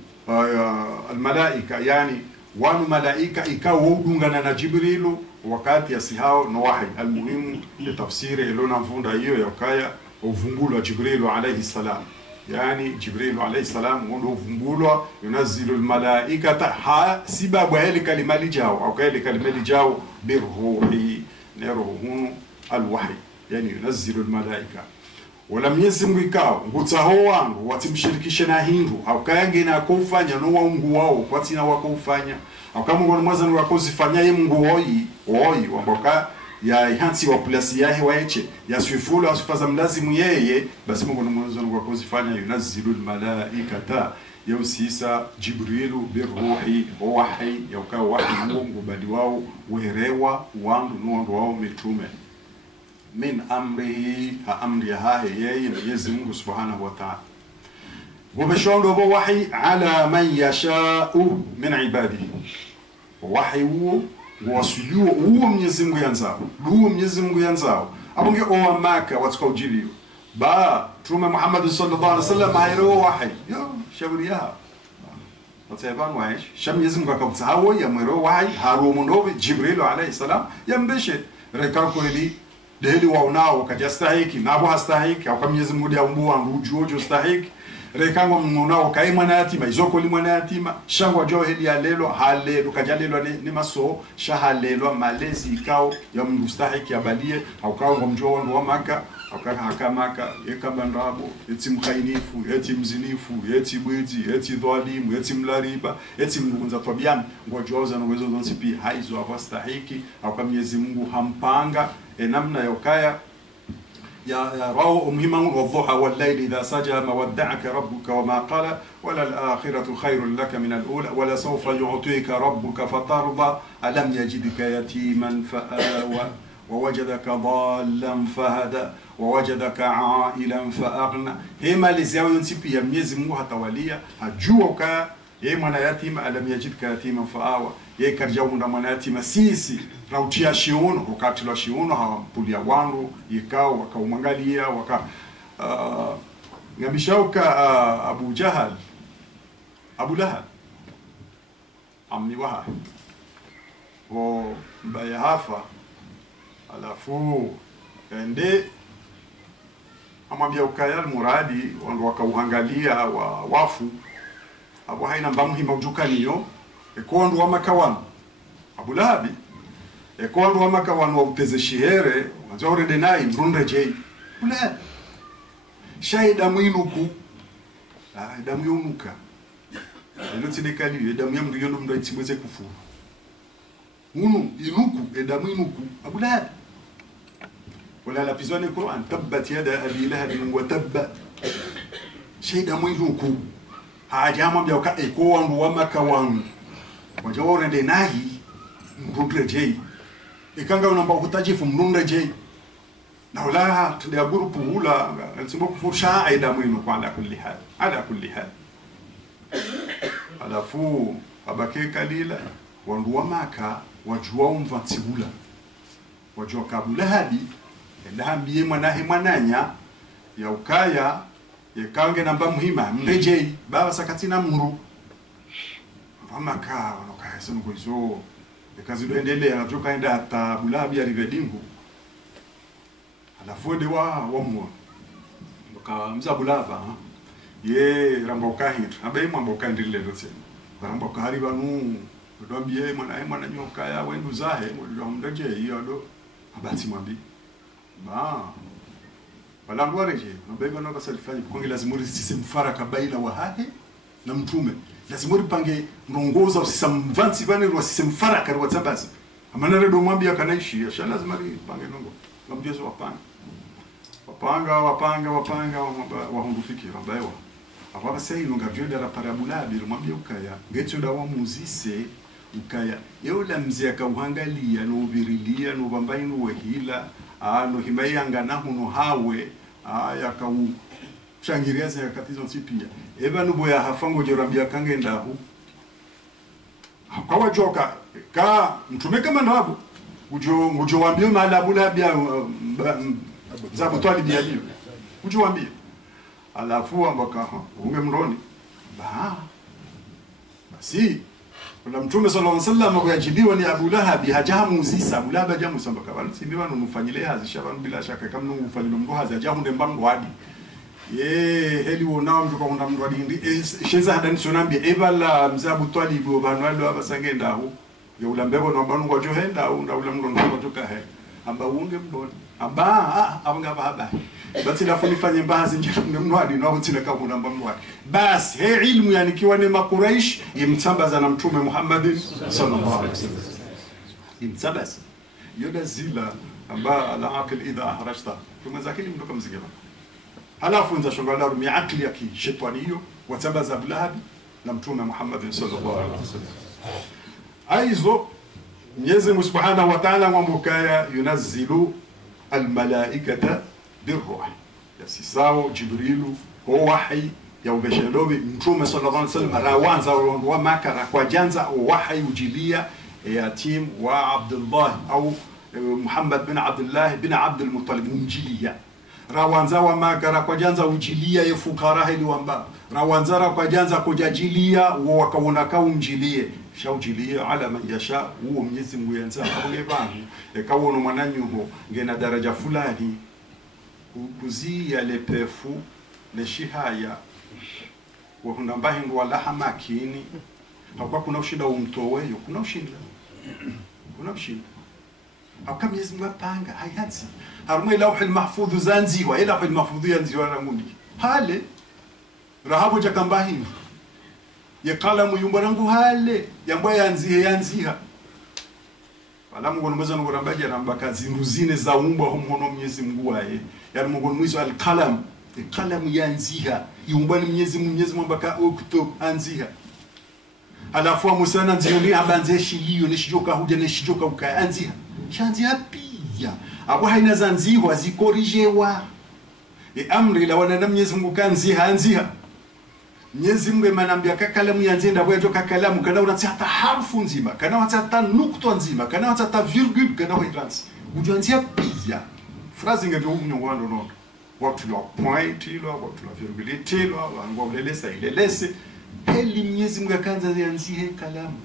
الملائكة يعني وانو ملائكة إكاو ودونغانا جبريل wakati yasihao no wahi almuhimu ya tafsiri ilona mfunda hiyo ya kaya uvungulo wa Jibril alayhi salam yani Jibril alayhi salam ndo vumbulwa yunazzilu almalaikata ha sibabu ile kalima lijao au ile kalima lijao birruhi neruhu alwahy yani yunazzilu almalaika wala Mwenyezi Mungu ikao ngutaho wangu watimshirikishe na hindu au kayange na kufanya no wangu wao kwatina wako ufanya au kama ngono mwanzo wako zifanya ye Mungu hoi wamboka ya ihansi wa plasi yahe waeche ya swifulu asifaza mlazimu yeye basi Mungu mwanzo wako zifanya yunazzilu almalaikata ya usisa Jibrilu birruhi wahi ya ukao wahi Mungu bali wao werewa wandu no wao mitume min amrihi ha amri hahe yeye Mwenyezi Mungu Subhanahu wa Ta'ala wabashondo bo wahi ala man yasha'u min ibadihi wahi huo wasujuo huo Mwenyezi Mungu yanzao huo Mwenyezi Mungu yanzao abonge o maka wataka ujilio ba tume Muhammad sallallahu alaihi wasallam hayro wahi yo shauriya wataban waish sham Mwenyezi Mungu akabtawo ya mwero wahi haro mundobe Jibril alayhi salam yambeshe rekako ili deli waonao kajastahiki nabo hastahiki au kama Mwenyezi Mungu ndiambua ngujuojo stahiki rekango mnunao kai mwana yatima izoko li mwana yatima shangwa jo heli alelo halelo kajalelo ni maso shahalelo malezi ikao ya mstahiki abalie au kao ngomjo wa maka au kaka maka ekabandabo eti mkhainifu eti mzinifu eti bwiti eti dhalimu eti mlariba eti mngunza tobiani ngojoza na uwezo zonsi pia haizo avastahiki au kama Mwenyezi Mungu hampanga namna yokaya يا راو مهما والضحى والليل إذا سجى ما ودعك ربك وما قال ولا الآخرة خير لك من الأولى ولا سوف يعطيك ربك فترضى ألم يجدك يتيما فآوى ووجدك ضالا فهدى ووجدك عائلا فأغنى هما لزياو ينسيبي يا Mwenyezi Mungu hatawalia hajua ka yeye mwana yatima alam yajidka yatima faawa yeye karjaunda mwana yatima sisi rautia shiuno wakati la shiuno hawampulia wangu ikao wakaumwangalia waka ngabishauka Abu Jahal Abu Lahab amni waha o mbaya hafa alafu ende amwambia ukayal muradi wangu wakauangalia wafu abo haina mbamuhima ujukaniyo ekondo wa makawano Abu Lahabi ekondo wa makawano uteze shihere wazore denai mrunde jei Bula shaida mwinuku damu yonuka elo tidekali damu ya mndu yondo mndu itimweze kufuru unu inuku damu inuku Abu Lahabi wala la pizone Qur'an tabbat yada abi lahab wa tabba shaida mwinuku hajama bya ka eko wangu wa makawano wajore denai mrunde jei ikanga unamba kutajifu mrunde jei na wala tudia grupu hula alsimbo kufursha aida mwinu kwa ala kulli hal alafu abake kalila wandu wa maka wajua umvatsibula wajua kabula hadi ndahambie mwanahe mwananya ya ukaya yekange namba muhima mrejei baba sakatina muru amaka wanokaya sema kuizo kazi doendelea natoka enda hata bulabi alivedingu alafu de wa mwa mka mzabulava ye ramboka hit abai mwamboka ndile lote ramboka hariba nu ndambie mwana nyoka ya wendu zahe ndo mdeje hiyo ndo abati mwambi ba wala ngwareje nabeba na kasalifanya konge lazima sisi mfaraka baina wa hahe na mtume lazima ripange ndongoza usisamvansi bane rwasise mfaraka rwatsabazi amana redo mwambia kanaishi ya lazima ripange ndongo ngabjezo wapanga wahundufikira baewa ababa sai nunga jenda la parabulabi mwambia ukaya ngecho dawa muzise ukaya yola mzee akauhangalia no ubirilia no bambaino wehila no himayanga na huno hawe yakau shangiriaza yakatizo nsipia eba nubo ya hafango jorambia kange ndahu akawa joka ka mtume kama ndabo ujo wambio malabula bia zabu twali bia hiyo ujo wambia alafu ambaka ungemroni basi wala mtume sallallahu alaihi wasallam yajibiwa ni Abu Lahab hajamu zisa Abu Lahab hajamu sambaka wala simbiwa numfanyile hazisha bila shaka kama numfanyile mndo hazajamu ndembango hadi ye heli wonao mtu kwa unda mradi ndi sheza hadani sonambia ebala mzabu twalibu banwalo abasangenda hu ye ulambeko no banu kwa johenda unda ulamndo ndo kutoka he amba unge mbona amba abanga baba basi lafu nifanye mbazi nje mnwadi na utina kama unamba mnwadi basi he ilmu yani kiwa ni makuraish yimtambaza na mtume Muhammad sallallahu alaihi wasallam yimtambaza yoda zila amba ala akil idha ahrajta kama zakili mtoka mzigira halafu nza shongala rumi akili ya kishetani hiyo watambaza blahabi na mtume Muhammad sallallahu alaihi wasallam aizo Mwenyezi Mungu Subhanahu wa Ta'ala mwambukaya yunazzilu almalaikata birruh yasisao Jibrilu kwa wahi ya ubeshelobi mtume sallallahu alaihi wasallam rawanza wa makara kwa janza wahi ujilia yatim wa Abdullah au Muhammad bin Abdullah bin Abdul Muttalib mjilia rawanza wa makara kwa janza ujilia ya fukara hili wamba rawanza kwa janza kujajilia wakaona kaumjilie shaujilia ala man yasha huo Mwenyezi Mungu yanza abonge bantu ekawono mwananyuho ngena daraja fulani kuzia lepefu leshihaya wahunda mbahingu wala hamakini hakwa kuna ushinda umtoweyo kuna ushinda hakwa Mwenyezi Mungu apanga hayati harumwe lauhul mahfudh zanziwa ila lauhul mahfudh yanziwa na mundi hale rahabu jakambahingu yakala muyumba nangu hale yambwa yanziha alamu ngonomeza ngorambaje arambaka zinduzine za umba homono Mwenyezi Mungu wae yani mungu mwizo alqalam yanziha yumba ni Mwenyezi Mungu mbaka okto anziha alafu musana nzioni abanze shiliyo neshijoka huja neshijoka ukaya anziha shanziha pia abo haina zanziwa zikorijewa amri la wana Mwenyezi Mungu kanziha anziha Mwenyezi Mungu manambia kakalamu yanzenda bweto kakalamu kana unatsi hata harfu nzima kana unatsi hata nukta nzima kana unatsi hata virgule kana uitransi ujanzia pia phrase ngeto umnyongwando nono watu la point ilo watu la virgule tilo wangu ulelesa ilelese heli Mwenyezi Mungu akanza yanzie kalamu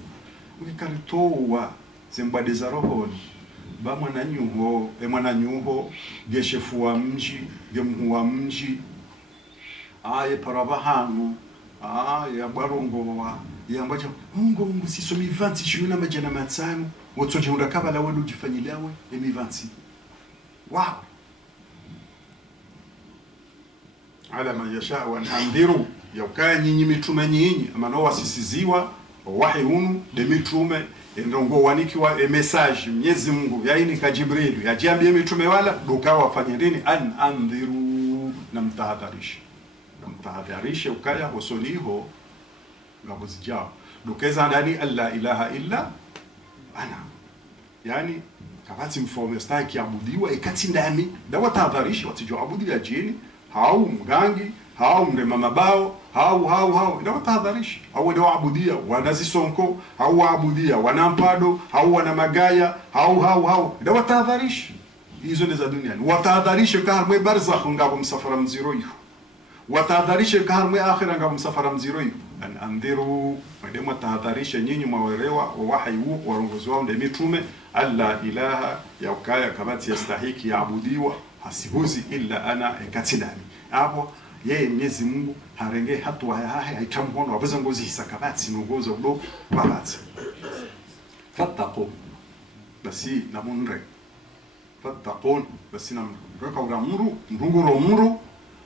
ukikaritoa zembade za rohoni ba mwana nyuho geshefu wa mji gemhu wa mji aye parabahanu ya barongo wa yambaje mungu sisomi 20 shuna majana matsano wotsoje undakaba la wewe ujifanyilawe emi 20 wow ala man yasha wa andiru yakaya nyinyi mitume nyinyi amana wasisiziwa wahi hunu de mitume ndongo wanikiwa message Mwenyezi Mungu yaini ka Jibril yajiambie mitume wala dokawa wafanye nini an andhiru na mtahadharishe ukaya hosoliho ngabuzijao dokeza ndani alla ilaha illa ana yani kabati mfome staki abudiwa ikati ndami dawa tahadharishe watijua abudi ya jini hao mgangi hao mrema mabao hao ndio tahadharishi hao ndio abudia wanazisonko hao waabudia wanampado hao wana magaya hao ndio tahadharishi hizo ni za duniani watahadharishe kama barzakh ngabo msafara mziro hiyo watahadharishe kama akhira ngabo msafara mziro hiyo an andhiru ndio tahadharishe nyinyi mwawerewa wa wahi huu waongozwa ndio mitume alla ilaha ya ukaya kabati yastahiki yaabudiwa hasibuzi illa ana ekatidani hapo yeye Mwenyezi Mungu harenge hatua yahe aitamhono wabuza ngozi hisakabati ngozo udo babati fattaqu basi namunre fattaqun basi namreka uramuru ndunguro muru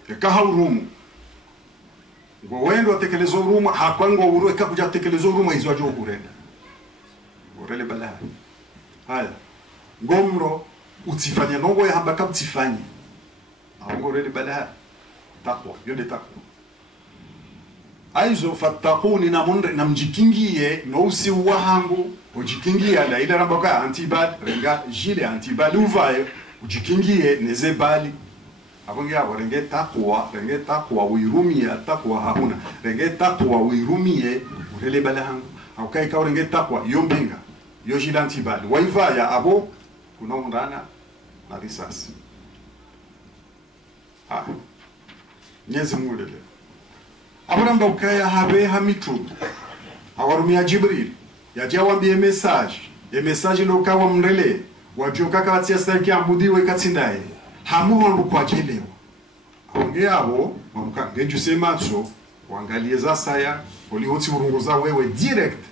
ekaha urumu ngo wendo atekelezo urumu hakwango uru ekakuja tekelezo urumu hizo ajo kurenda urele bala haya ngomro utifanya nongo ya hambaka utifanye ngorele bala takwa yode takwa aizo fattaquni na mjikingie no usi wahangu ujikingie na ile ramboka antibal renga jile antibal uvaye ujikingie nezebali abonge abo renge takwa uirumia takwa hauna renge takwa uirumie urele balahangu aukai ka renge takwa yombinga yo jile antibal waivaya abo kuna undana na risasi Mwenyezi Mungu lele abaramba ukaya habe hamitu awarumia Jibril yajawambie message lokawa mrele wajoka katia staki abudiwe katindaye hamuhondu kwa jelewa ongea abo wamka ngeju semacho waangalie za saya ulihoti urunguza wewe direct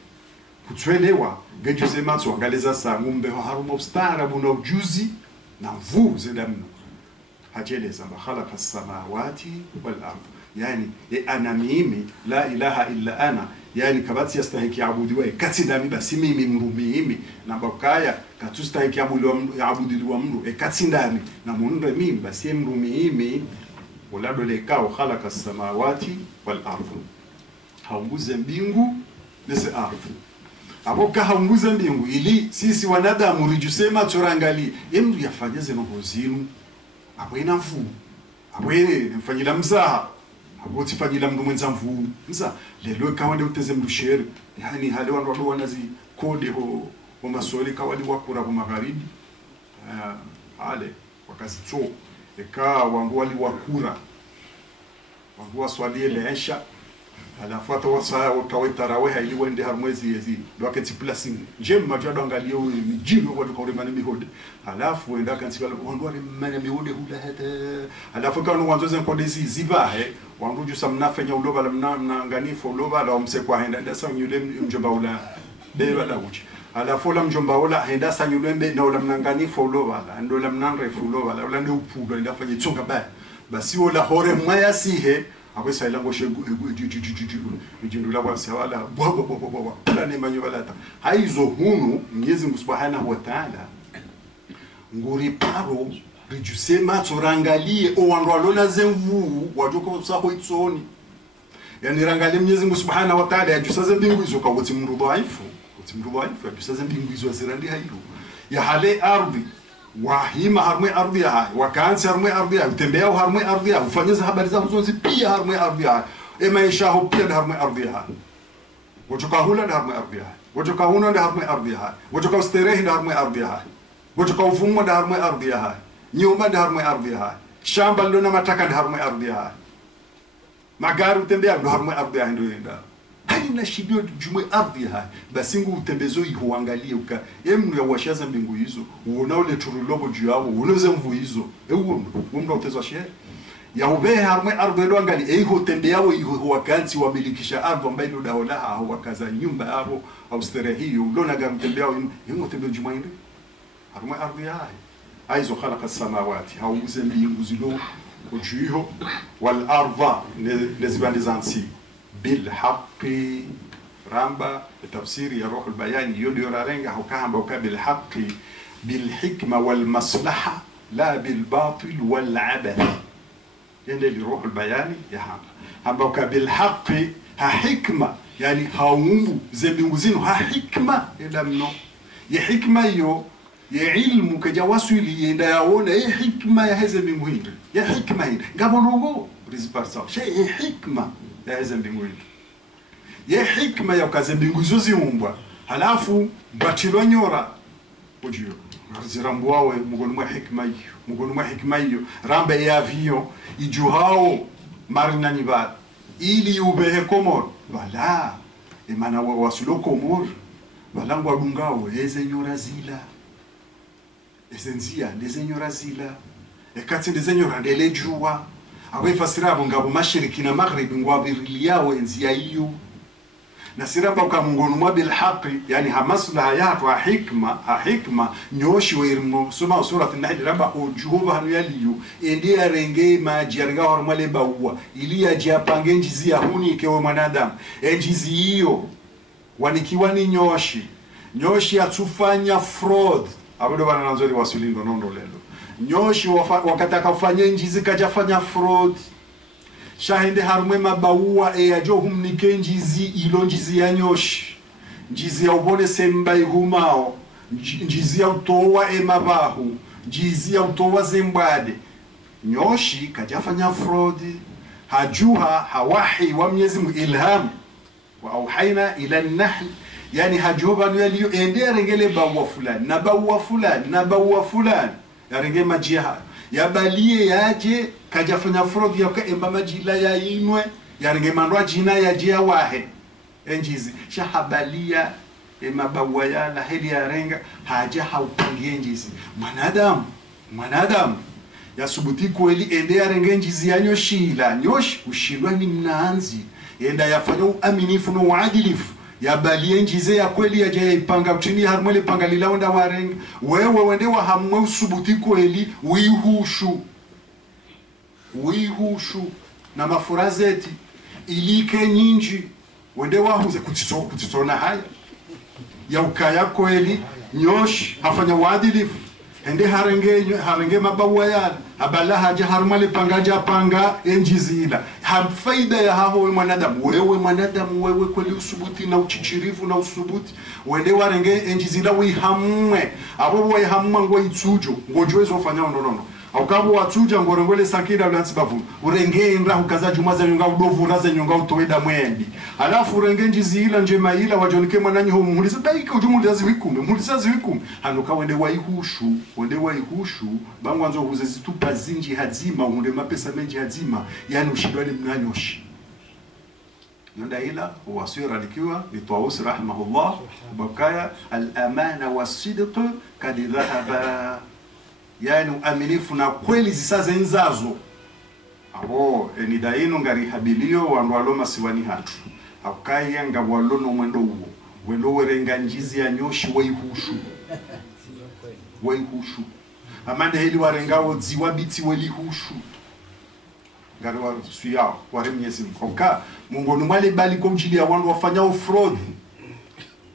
kutwelewa ngeju semacho angalie za sa ngumbe harumo ustaarabu na ujuzi na mvu zedamno hajeleza khalaqa as-samawati wal ard yani ana mimi la ilaha illa ana yani kabati yastahiki abudiwa kati dami basi mimi mrumimi na bakaya katustahiki abudiwa mru kati ndani na mundu mimi basi mrumimi wala doleka khalaqa as-samawati wal ard haunguze mbingu nese ardhi aboka haunguze mbingu ili sisi wanadamu rijusema turangali emru yafanyeze no hozinu abwena mfu abwene mfanyila mzaha aboti fanyila mndu mwenza mvu nza lelo kawande uteze mndu shere yani hale wandu wanazi kode ho maswali kawali wakura ku magharibi ale wakazi cho eka wangu wali wakura wangu waswali leisha alafu atawasa utaweta raweha ili wende harmwezi yezi wakati placing jem majado angalia mjino watu kwa mani mihode alafu wenda kansi wala wandu wale mani mihode hula hata alafu kanu wanzoze nkodezi zibahe wandu ju samnafenya uloba la mnanganifu uloba la msekwa henda ndasa nyule mjomba ula beba la uchi alafu la mjomba ula henda sa nyulembe na ula mnanganifu uloba la ndo la mnanrefu uloba la ula ndi upudo ndafanya tsunga ba basi wala hore mwaya sihe abesa ilango shegu mjindula kwa sawala bwa kula ne manyo balata haizo hunu Mwenyezi Mungu Subhanahu wa Ta'ala nguri paro rijusema turangalie o wandu alona zemvu wajoko saho itsoni yani rangalie Mwenyezi Mungu Subhanahu wa Ta'ala ajusaze mbingu hizo kwa wote mru dhaifu ajusaze mbingu hizo zirandi hairu ya hale ardhi wahima harmwe ardhi ya wakansi harmwe ardhi ya utembea harmwe ardhi ya ufanyeza habari za zote pia harmwe ardhi ya maisha ho pia harmwe ardhi ya wajoka hula harmwe ardhi ya wajoka huna harmwe ardhi ya wajoka usterehi harmwe ardhi ya wajoka ufumo harmwe ardhi ya nyumba harmwe ardhi ya shamba lona mataka harmwe ardhi ya magari utembea harmwe ardhi ya ndio yenda haina shidio jumwe ardhi hai basi ngu utembezo ihuangalie uka emnu ya washaza mbingu hizo uona ule turulobo juu yao unoze mvu hizo uomno utezwa shehe ya ube harmwe ardhi ndo angali eho tembe yao iho wakanzi wamilikisha ardhi ambayo ndo daola hao wakaza nyumba yao au sterehi ulona gam tembe yao yengo tembe jumwa inde harmwe ardhi hai aizo khalaqa as-samawati hauze mbingu zilo ujuho wal ardha nezibandi zansi بالحق رامبا تفسير يا روح البيان يوديو رارنغا حكاهم بوكا بالحق بالحكمة والمصلحة لا بالباطل والعبث يعني اللي روح البيان يا هم بوكا بالحق ها حكمة يعني هاومو زي بيوزينو ها حكمة إلا منو يا حكمة يا علم كجواسولي يداونا يا حكمة يا هذا بمهم يا حكمة هنا قبلوغو بريزبارسا شيء حكمة ya hizo mbingu hizo ye hikma ya kaze mbingu zozi umbwa halafu batilo nyora ujio zirambu wawe mugonu mwa hikma hiyo rambe ya vio ijuhao marina niba ili ubehe komor wala emana wasulo komor wala ngwa dungao eze nyora zila esenzia ndeze nyora zila ekati ndeze nyora ndele juwa awe fasirabo ngabo mashiriki na maghribi ngwabirili yao enzi ya hiyo na siraba kwa mungonu mwa bil haqi yani hamaslaha yatu hikma nyoshi wirmo soma surat an-nahl raba ujuba hanu yaliyo endi arenge maji arga hormale bawa ili ajiapange njizi ya huni ikewe mwanadamu njizi hiyo wanikiwa ni nyoshi atufanya fraud abodo bana nanzori wasulindo nondo lelo nyoshi wakataka ufanye njizi kajafanya fraud shahende harumwe mabaua ajo humnike njizi ilo njizi ya nyoshi njizi ya ubone semba ihumao njizi ya utowa mabahu njizi ya utowa zembade nyoshi kajafanya fraud hajuha hawahi wa Mwenyezi Mungu ilham wa auhaina ila an-nahl yani hajuba yaliyo endea rengele bawa fulani yarenge majiha yabalie yaje kajafanya fraud ya emba majila ya inwe yarenge mandwa jina ya jia wahe enjizi shahabalia emabawa ya la heli yarenga haja haupangie njizi mwanadamu ya subuti kweli ende arenge njizi ya nyoshi la nyoshi ushindwa ni mnaanzi enda yafanya uaminifu no uadilifu ya balie njize ya kweli ya jaya ipanga kutini harmwele panga lilaonda warenge wewe wende wa hamwe usubuti kweli uihushu na mafurazeti ilike nyinji wende wahuze kutitona haya ya ukaya kweli nyoshi hafanya uadilifu ende harenge mabawa yala abala haja harmale pangaja panga enjizila faida ya haho we mwanadamu wewe kweli usubuti na uchichirivu na usubuti wende warenge enjizila wihamwe abo wihamwe ngo itsujo ngojwezo ufanya nonono aukabo watsuja ngorengole sakira ulansi bavu urenge ndra ukaza jumaza nyonga udovu raza nyonga utoweda mwendi alafu urenge njizila njema ila wajonike mwananyi ho muhuliza daika ujumuliza wikume muhuliza wikume hanuka wende waihushu bangwanzo huze zitupa zinji hazima unde mapesa menji hazima yani ushidwani mnanyoshi nenda ila wasira likiwa ni Tawus rahimahullah bakaya al-amana was-sidq kad dhahaba yani uaminifu na kweli zisaze nzazo abo ni daino ngari habilio wandu aloma siwani hatu akaya ngabwalono mwendo huo wendo werenga njizi ya nyoshi waihushu amande heli warengao ziwabiti welihushu ngari wa suya ware Mwenyezi Mungu Mungu mwale bali kwa ujili ya wandu wafanyao fraud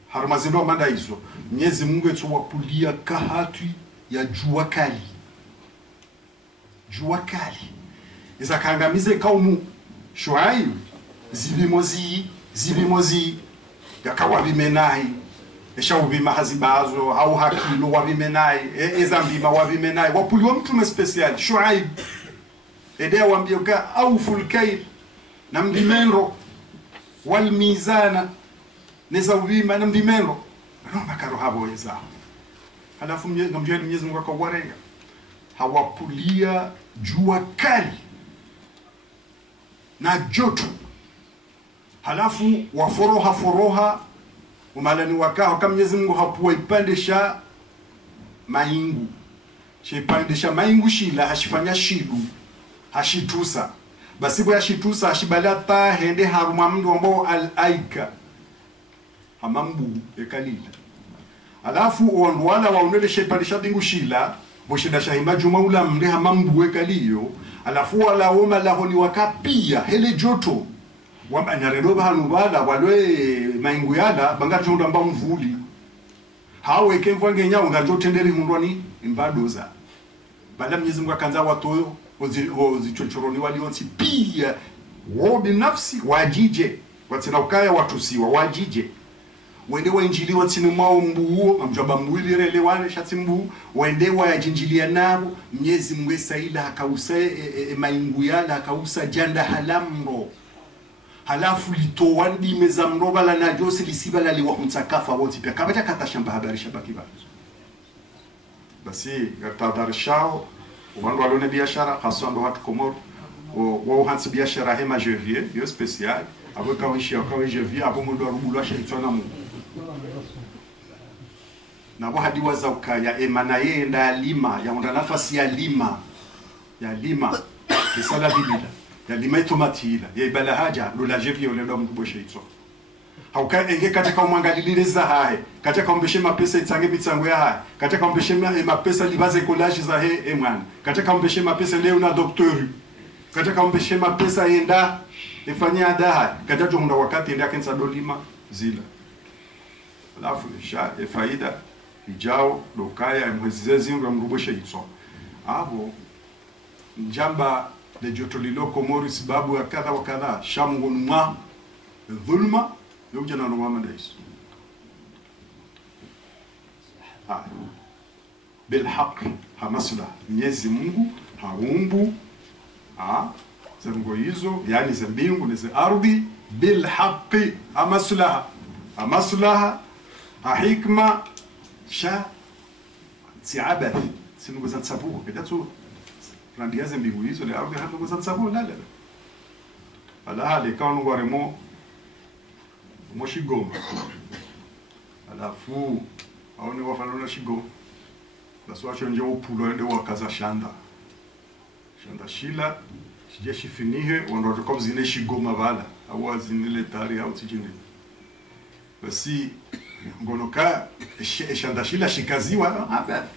harumazindo amanda hizo Mwenyezi Mungu etu wakulia kahatu ya jua kali iza kangamize kaumu Shuaib zilimozi yakawa bimenai esha ubima hazibazo au hakilo wabimenai ezambima wabimenai wapuliwa mtume special Shuaib edea wambioka au fulkail na mdimendo wal mizana neza ubima na mdimendo roma karo habo eza halafu Mwenyezi Mungu akawarenga hawapulia jua kali na joto halafu waforoha umalani wakao kama Mwenyezi Mungu hapuwa ipandesha maingu shipandesha maingu shila hashifanya shidu hashitusa basi bwa hashitusa hashibalata hende haruma mndu ambao al-aika hamambu ekalila alafu wala waunele shepandisha bingu shila boshida shahima juma ula mnde hamambu ekaliyo alafu wala woma lahoni wakapia hele joto wamba nyaredoba hanubala walwe maingu yala banga jondo amba mvuli hawe kemvange nyao ngajotenderi hundwani imbadoza bala Mwenyezi Mungu akanza watoyo ozichochoroni walionsi pia wo binafsi wajije watina ukaya watusiwa wajije wende wa injili watsini mwao mbuo amjaba mwili relewane shatimbu wende wa jinjilia nabo Mwenyezi Mungu saila akausa maingu yala akausa janda halamro halafu litowan dimeza mroba la najosi lisibala liwa mtakafa wote pia kabata katashamba habari shabaki ba basi gatadarisha wandu walone biashara hasa ndo watu Komoro wao hansi biashara hema Janvier yo special abo kawishi akawe Janvier abo mundo arubulwa shaitwa na Mungu na wahadi wazauka emana yenda lima ya onda nafasi ya lima kisala bibila ya lima itomatila ya ibala haja lola Janvier olenda mkubo shaitwa hauka enge katika umwangaliliriza hae katika umbeshe mapesa itsange bitsango ya hae katika umbeshe mapesa libaze collage za he mwana katika umbeshe mapesa leo na doktori katika umbeshe mapesa yenda ifanyia daha katika jumla wakati enda kensa dolima zila alafu sha faida ijao lokaya mwezezi ngo mruboshe itso abo njamba de jotolilo Komoro sababu ya kadha wa kadha shamu numa dhulma yoja na Muhammad Yesu bil haqq hamasla Mwenyezi Mungu haumbu zango hizo yani za mbingu na za ardhi bil haqq amaslaha hikma sha tiabath sinu gozan sabu bedatu randiaze mbingu hizo le ardhi hapo gozan sabu la ala hali kaunu waremo moshigoma alafu aone wafalona shigo basi wacho nje upulo ende wakaza shanda shanda shila shije shifinihe wando kwa zine shigoma bala au zinile tari au tijini basi ngonoka shanda shila shikaziwa aba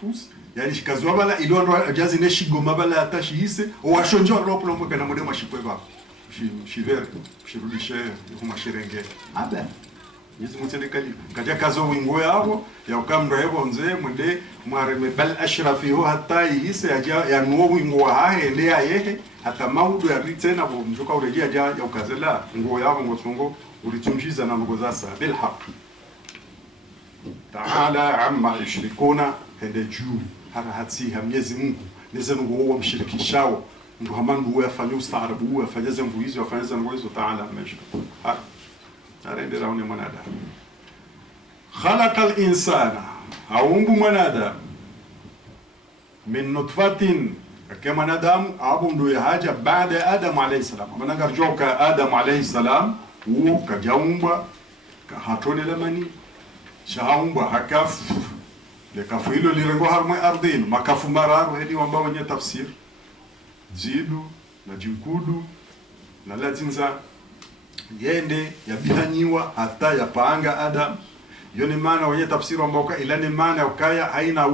pus yani shikaziwa bala ilondo ajazi ne shigoma bala atashihise washonjo loplo mwe kana modema shikweva shivere shirudishe kuma shirenge aba Yesu mutendekali kaja kazo wingo yabo ya ukamndo hebo nze mwende mwareme bal ashrafihu hatta yise ya nuo wingo hahe ende ya yehe hata maudo ya ritena bo mjoka urejea ya ukazela ngo yabo ngotungo ulitunjiza na ngo zasa bil haq ta'ala amma yushrikuna hende juu hara hatsi Mwenyezi Mungu nezenu ngo mshirikishao ndo hamandu yafanya ustaarabu yafanya zangu hizo yafanya zangu hizo ta'ala amesha arende rauni mwanadamu khalaqal insana aumbu mwanadamu min nutfatin kama mwanadamu abu ndo ya haja baada Adam alayhi salam mananga joka Adam alayhi salam huo kajaumba hatone lamani shaumba hakafu lekafu hilo lirengo harmwe ardhin makafu mararu hedi wamba wenye tafsir zidu na jinkudu na latinza yende yabihanyiwa hata yapanga Adam yone maana wenye tafsiri ambao ilani maana ukaya haina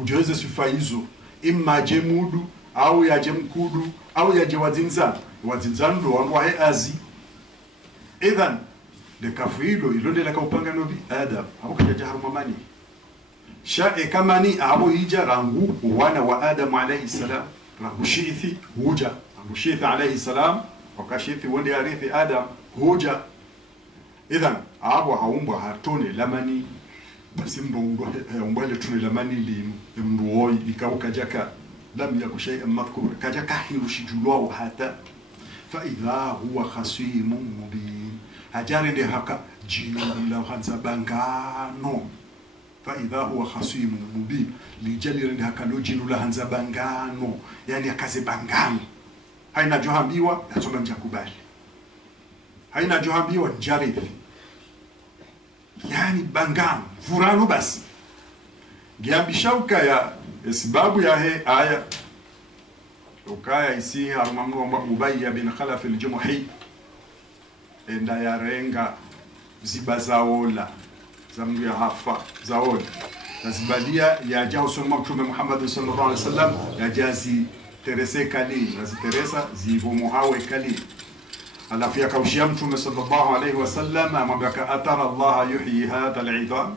ujoweze sifa hizo imma jemudu au ya jemkudu au ya jewadzinza wadzinzando wandu wahe azi idhan de kafilo ilonde la kaupanga nobi Adam hapo kaja harumamani shae kamani abo hija rangu wana wa Adam alayhi salam rangu shithi huja rangu shithi alayhi salam wakashithi wende arithi Adam huja idhan abo haumbwa hatone lamani basi mbo umbale tune lamani linu mruoi ikauka jaka lam yaku shay'an madhkur kajaka hirushi julwa hata fa idha huwa khasimun mubin hajari de haka jinu la khanza bangano fa idha huwa khasimun mubin lijali de haka lo jinu la khanza bangano yani akaze bangano haina johambiwa yasoma mjakubali haina johambiwa njarithi yani bangano furano basi giambishauka ya sababu ya he aya ukaya isi harumamnu wa Ubay bin Khalaf al-Jumuhi enda yarenga zibazaola zamdu ya hafa zaola nazibalia ya jao soma mtume Muhammad sallallahu alaihi wasallam ya jazi terese kali nazi teresa zivomo hawe kali alafu yakaushia mtume sallallahu alaihi wasallam amwambia atara Allah yuhyi hadha al-idam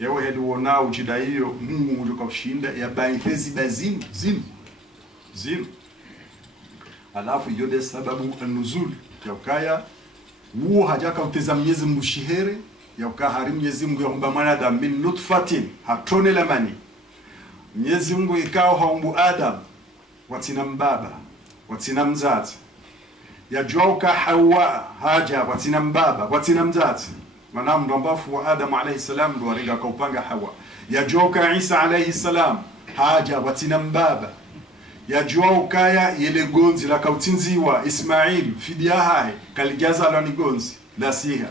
yewe heduona uchida hiyo Mungu ulikushinda ya baithezi bazim zim alafu yode sababu an-nuzul yakaya huo hajaka uteza Mwenyezi Mungu shihere yauka harim Mwenyezi Mungu yaumba mwanadamu min nutfatin hatone lamani Mwenyezi Mungu ikao haumbu Adam watina mbaba watina mzazi yajuauka Hawa haja watina mbaba watina mzazi manamu ndo mbafu wa Adam alayhi salam ndo wariga kaupanga Hawa yajuauka Isa alayhi salam haja watina mbaba yajuauka yele gonzi la kautinziwa Ismail fidia hai kalijaza la nigonzi la siha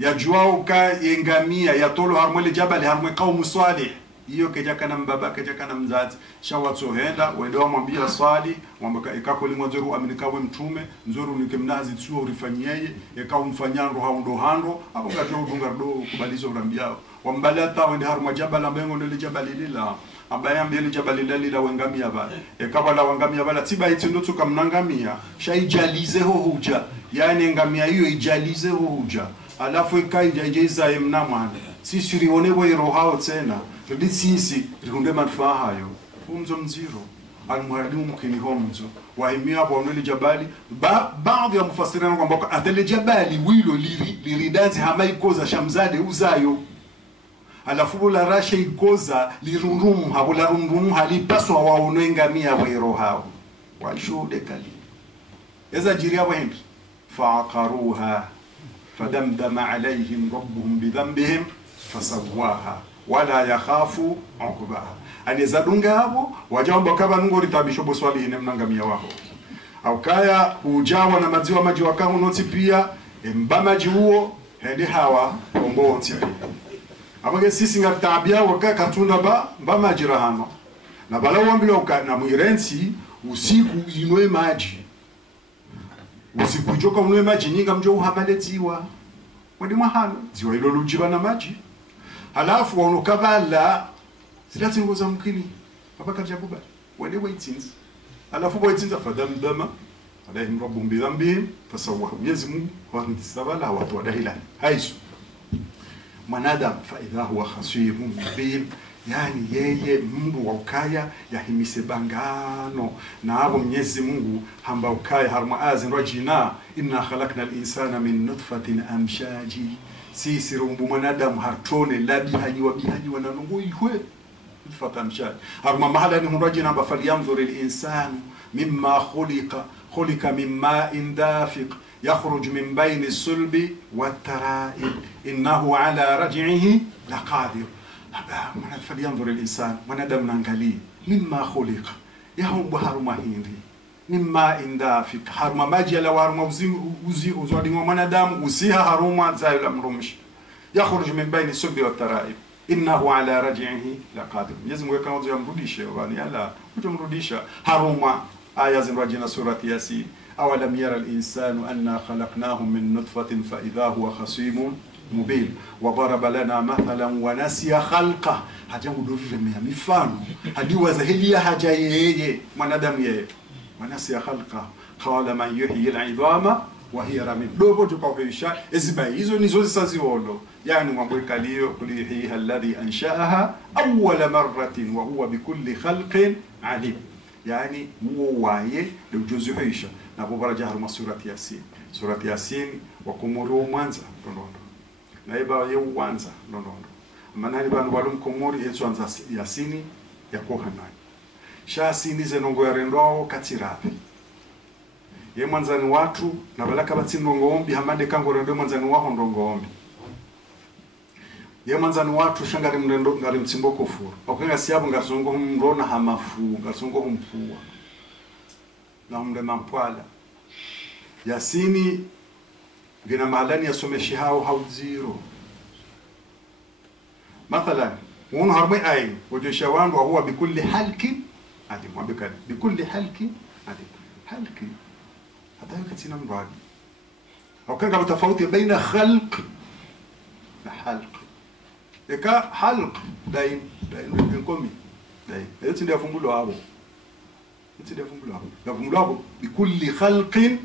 yajuauka yengamia yatolo harmwele jabali harmwe kaumu salih hiyo keja kana mbaba keja kana mzazi shawatso henda wendo mwambia swali mwambaka ikako limwazuru aminikawe mtume nzuru nikemnazi tsuo urifanyeye yakao mfanyando haundo hando hapo ngato udungardo kubalizo rambiao wambalata wende harmwa jabala mbengo ndele jabali lila abaya mbele jabali lila wengamia bala ekaba la wengamia bala tiba itindo tukamnangamia shaijalize ho huja yani ngamia hiyo ijalize ho huja alafu ikaijaiza mnamana sisi rionewe rohao tena Ridi sisi rikunde manufaa hayo umzo mziro almuhadimu mkini homzo wahimia hapo wanele jabali baadhi ya mufasirina kwamba atele jabali wilo liridazi hama ikoza shamzade uzayo alafu la rasha ikoza lirundumu hapo la rundumu halipaswa waonengamia wero hao washude kali eza jiria wahendi faqaruha fadamdama alayhim rabbuhum bidhanbihim fasawaha wala yakhafu uqbaha anezadunga hapo wajamba kaba nungo ritabisho boswali ine mnangamia wao au kaya ujawa na maziwa maji wakao noti pia mbamaji huo hende hawa ombonti abage sisi ngatabia wakaka katunda ba mbamaji rahano na bala uambile na mwirensi usiku inwe maji usiku joka unwe maji nyinga mjo uhamaletiwa wadi mahana ziwa ilo lujiba na maji halafu wanukabala zilati ngoza mkini papa kajabuba wale waitins halafu waitins fadamdama alayhim rabbum bi dhanbihim fasawahu Mwenyezi Mungu wantisabala watu wadahila haisu mwanadamu fa idha huwa khasimun mubin, yani yeye Mungu wa ukaya yahimise bangano na abo Mwenyezi Mungu hamba ukaya harma azin rajina inna khalaqna al-insana min nutfatin amshaji, sisi rumbu mwanadamu hatone labi hajiwa na nungu ihwe nutfat amshaji harma mahala ni rajina ba falyanzur al-insanu mimma khuliqa min ma'in dafiq يخرج من بين الصلب والترائب إنه على رجعه لقادر. فلينظر الإنسان ونادم نانغالي مما خلق يهم بحرما هندي مما إندافك حرما ماجي لوارما وزي ونادم وسيها حرما زي الأمرمش يخرج من بين الصلب والترائب إنه على رجعه لقادر. يزم يكون زي أمروديشة واني على وجمروديشة حرما آية زمراجنا سورة ياسين أولم يرى الإنسان أنا خلقناه من نطفة فإذا هو خصيم مبين وضرب لنا مثلا ونسي خلقه hajangu dovile mifano hadi wazahilia haja yeye mwanadamu yeye wanasi khalqa qala man yuhyi al'idama wa hiya ramim dobo tukaoisha ezibai hizo nizo zisaziolo yani mwambweka lio kulihiha alladhi anshaaha awwala marratin wa huwa bikulli khalqin alim, yani huo waye ndio ujuzuhisha na bobara jahru surati yasin wa kumuru mwanza ndondo na iba yeu wanza ndondo manali banu walum kumuri yetu anza yasini yakoha nayo shasini zenongo yarendo katirabe ye mwanzani watu na balaka batsinongo ombi hamande kango rendo mwanzani waho ndongo ombi ye mwanzani watu shangari mrendo ngari mtsimboko furu okenga siabu ngasongo mrona hamafu ngasongo mpua na mde mampwala yasini gina mahalani yasomeshi hao zero mathalan unu harmai ay wajosha wangu huwa bikulli halki adim wabikali bikulli halki adim halki hata yukatina mradi au kanga mtafauti baina khalq na halq eka halq daim ngomi daim yote ndio fungulo hapo nafumulabo bikulli khalqin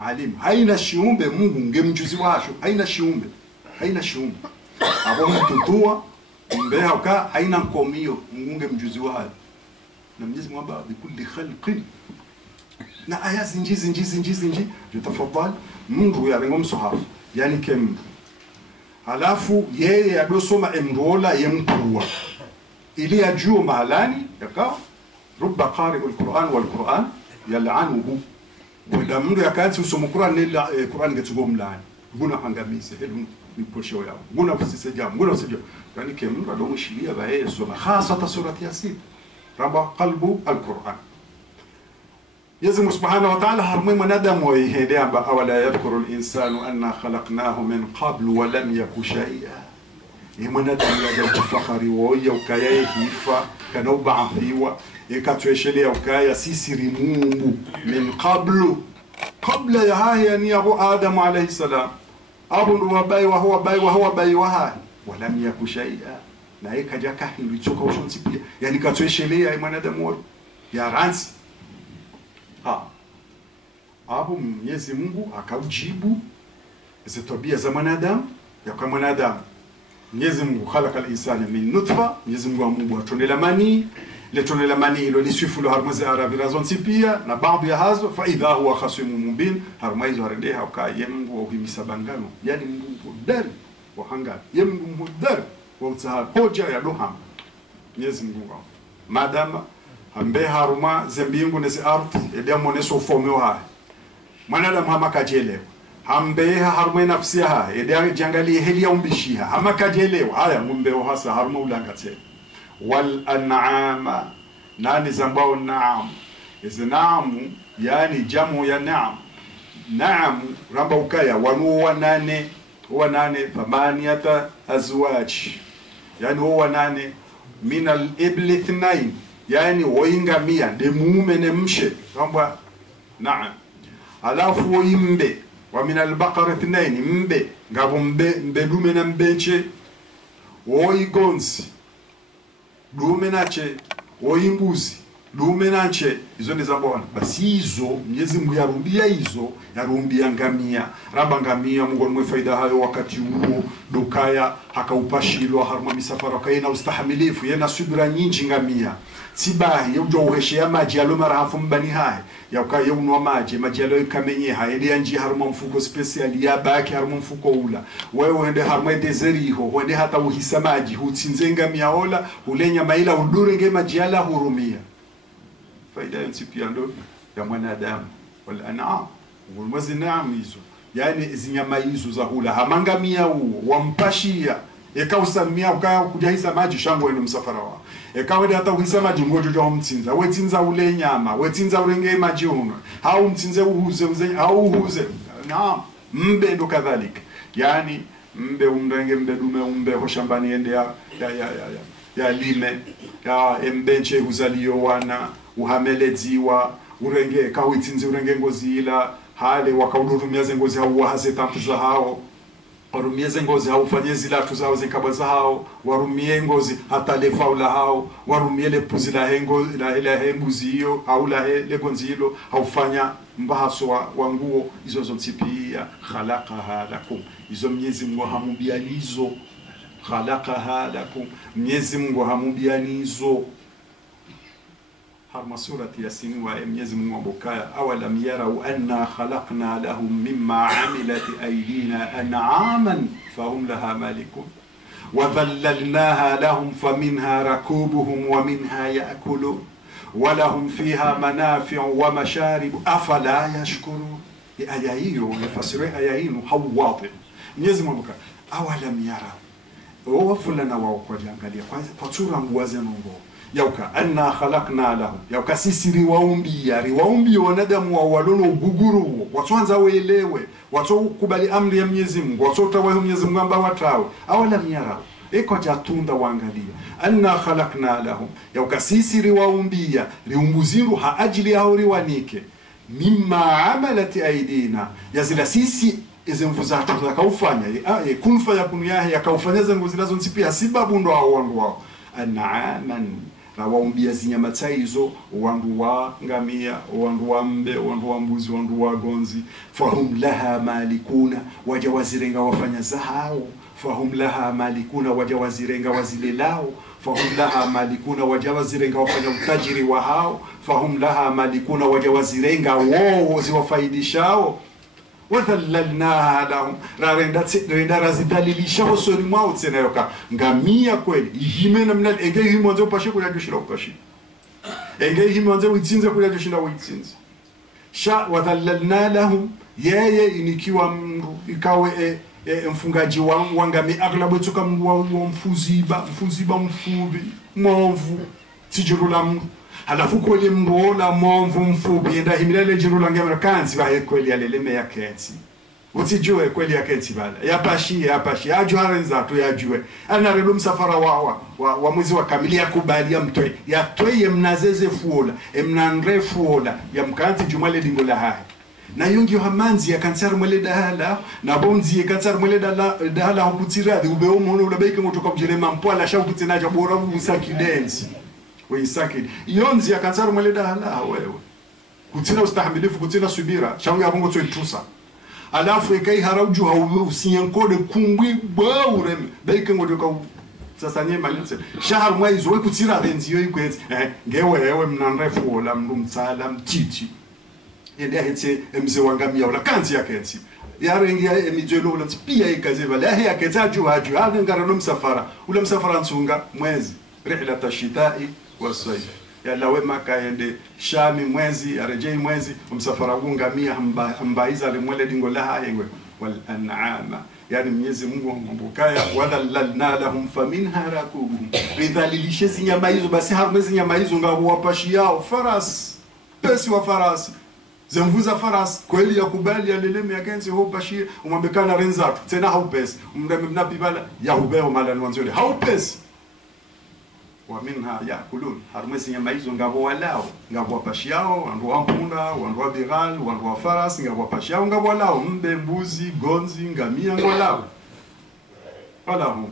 alim, haina shiumbe Mungu ngemjuzi washo, haina shiumbe abo mtutua mbeha uka haina nkomio Mungu ngemjuzi wayo na Mwenyezi Mungu bikulli khalqin na aya zinji jutafadhali Mungu ya rengo msohafu yani kem halafu yeye adosoma emrola yemkuwa ili ajue mahalani yakao رب قارئ القرآن والقرآن يلعنه ودا منdu yakati usoma Qur'an nila Qur'an getugom lani guna hangamize helu ni posho yao guna kusise jamu guna usije yani kemru ado mushilia ba yeso khasata surati yasin raba qalbu alquran yazmu subhanahu wa ta'ala harmai manadamu wa yehde amba awala yadhkuru alinsanu anna khalaqnahu min qablu wa lam yaku shay'a yemanadamu ya kufakhari wa ukaya hifa kana ubaathiwa ikatweshelea ukaya sisi Mungu min qablu qabla ya haya ni abu Adam alayhi salam abu ndo wabai wa huwa bai wa hai walam yaku shay'a na ikaja kahili choka ushonzi pia yani katweshelea mwanadamu ya ransi abu Mwenyezi Mungu akaujibu hizo tabia za mwanadamu ya kwa mwanadamu. Mwenyezi Mungu khalaqa al-insana min nutfa, Mwenyezi Mungu atonela mani letonela mani ilo liswifu lo harmazi arabi razon sipia na baadhi ya hazo fa idha huwa khasimun mubin harmaizo haredeha ukaye Mungu wa uhimisa bangano yani Mungu dari wa hanga Mungu dari wa utsaha hoja ya doham Mwenyezi Mungu madama ambe haruma zembingu nesi ardhi edemo neso fomeo hai mwanadamu hamakajelewa hambeha haruma nafsiha edea jangali helia umbishiha hamakajelewa haya ngumbeo hasa haruma ulangatse wal an'ama nani zambao naam iznamu yani jamu ya naam ramba ukaya wanuwa nane thamaniyata azwaj yani huwa nane min al-ibli ithnain yani woingamia de muume ne mshe kwamba naam alafu woimbe wa min albaqara ithnain mbe ngabo mbe dume na mbeche woigonzi dume nache woimbuzi dume nache hizo ni za Bwana. Basi hizo Mwenyezi Mungu yarumbia hizo, yarumbia ngamia raba ngamia Mungu mwe faida hayo wakati huo dukaya hakaupashilwa harma misafara kaina ustahimilifu yana subira nyingi ngamia sibahi ujo uheshia maji alo marahafu mbani hai yakaya unwa maji alo ikamenye hai ile anji harma mfuko special ya baki harma mfuko ula wewe uende harma deseriho uende hata uhisa maji hutsinze ngamia ola ulenya maila udurenge maji ala hurumia faida pia ndo ya mwanadamu wal an'am walmazi naam hizo yani zinyama hizo za hula hamangamia huo wampashia ekausamia ukujahisa maji shango eno msafara wa ekawede hata uhisa maji ngojo jo mtsinza wetsinza ule nyama wetsinza urenge maji uno hau mtsinze uhuze au uhuze naam mbe ndo kadhalika yani mbe umrenge mbe dume umbe ho shambani ende ya lime ya embenche huzalio wana uhameledziwa urenge kawitsinze urenge ngozi ila hale wakaudurumia ngozi hao wahaze tamtu za hao warumie ngozi hao fanye zila tuzao zikaba za hao warumie ngozi hata lefaula hao warumie le puzila hengo la hembuzi hiyo au la le gonzi hilo haufanya mbahaso wa nguo hizo zontipia khalaqaha lakum hizo Mwenyezi Mungu hamubianizo khalaqaha lakum Mwenyezi Mungu hamubianizo harma surati yasin wa Mwenyezi Mungu abukaya awalam yarau anna khalaqna lahum mimma amilat aydina an'aman fahum laha malikun wa dhallalnaha lahum faminha rakubuhum wa minha ya'kulun wa lahum fiha manafi'u wa masharib afala yashkurun. Aya hiyo nifasiri aya hiyo hawati Mwenyezi Mungu abukaya awalam yarau wafulana wao kwa jangalia kwa sura nguaze Mungu yauka anna khalaqna lahum yauka sisi riwaumbi wanadamu wa walono uguguru watwanza waelewe watu kubali amri ya Mwenyezi Mungu watu utawahi Mwenyezi Mungu ambao watawe awalam yarau eko jatunda waangalia anna khalaqna lahum yauka sisi riumbuziru ha ajili hao riwanike mimma amalat aidina yazila sisi izi mfuzatu zakaufanya kunfa yakunu yahe yakaufanya zangu zilazo nsipia sibabu ndo hao wangu wao an'aman na waumbia zinyamata hizo wandu wa ngamia wandu wa mbe wandu wa mbuzi wandu wa gonzi fahum laha malikuna waja wazirenga wafanya zahao fahum laha malikuna waja wazirenga wazilelao fahum laha malikuna waja wazirenga wafanya utajiri wa hao fahum laha malikuna waja wazirenga wao ziwafaidishao wadhallalnaha lahum renda razidalilisha hosoni mwao tsena yoka ngamia kweli ihime namna ege himonze upashe kula joshira upashe ege himonze uitsinze kula joshira uitsinze sha wadhallalna lahum yeye inikiwa mndu ikawe mfungaji wa ngamia aglabu tuka mndu wa mfuziba mfubi mwovu tijurula mndu halafu kweli mbola momvu mfubi enda himilele jirula ngemera kanzi bahe kweli aleleme ya kenzi utijue kweli ya kenzi bala yapashi ajuharenza tu yajue anarelu msafara wa mwezi wa kamili ya kubali ya mtwe ya twe mnazeze fuola mnanre fuola ya mkanzi jumale dingola hai na yungi hamanzi ya kansar mwele dahala na bonzi ya kansar mwele dahala hukutiradi ubeo mwono ulabeke mwotoka mjirema mpwala shaukutinaja bora usaki denzi weisaki yonzi akansara mwele dahala wewe kutina ustahimilifu kutina subira shangu ya bongo tsuitrusa alafu ekai harauju hau usiyankode kumbwi baure beke ngodoka sasa nye malinse shahar mwaizo we kutira denzi yo ikwezi ngewe mnanrefu wala mndu mtsala mtiti yende ahetse mze wangamia wala kanzi ya kenzi yarengi ya emijelo wala pia ikaze wala ya kenza haju hada ngarano msafara ula msafara nsunga mwezi rihlata shitai wasayf yalla wema kaende shami mwezi arejei mwezi msafara ngamia mbaiza limwele dingo laha yengwe wal an'ama yani Mwenyezi Mungu mbukaya wadhallalna lahum faminha rakubuhum ridhalilishe zinyama hizo basi hamwezi nyama hizo ngabo wapashi yao faras pesi wa farasi zemvuza faras kweli ya kubali aleleme yagenzi ho bashir umwambekana renzatu tena haupesi umreme mnapibala ya hubeo mala nwanzole haupesi wa minha yakulun harumwezi nyama hizo ngabo walao ngabo wapashiao wandu wa mpunda wandu wa bighal wandu wa faras ngabo wapashiao ngabo walao mbe mbuzi gonzi ngamia ngabo walao walahum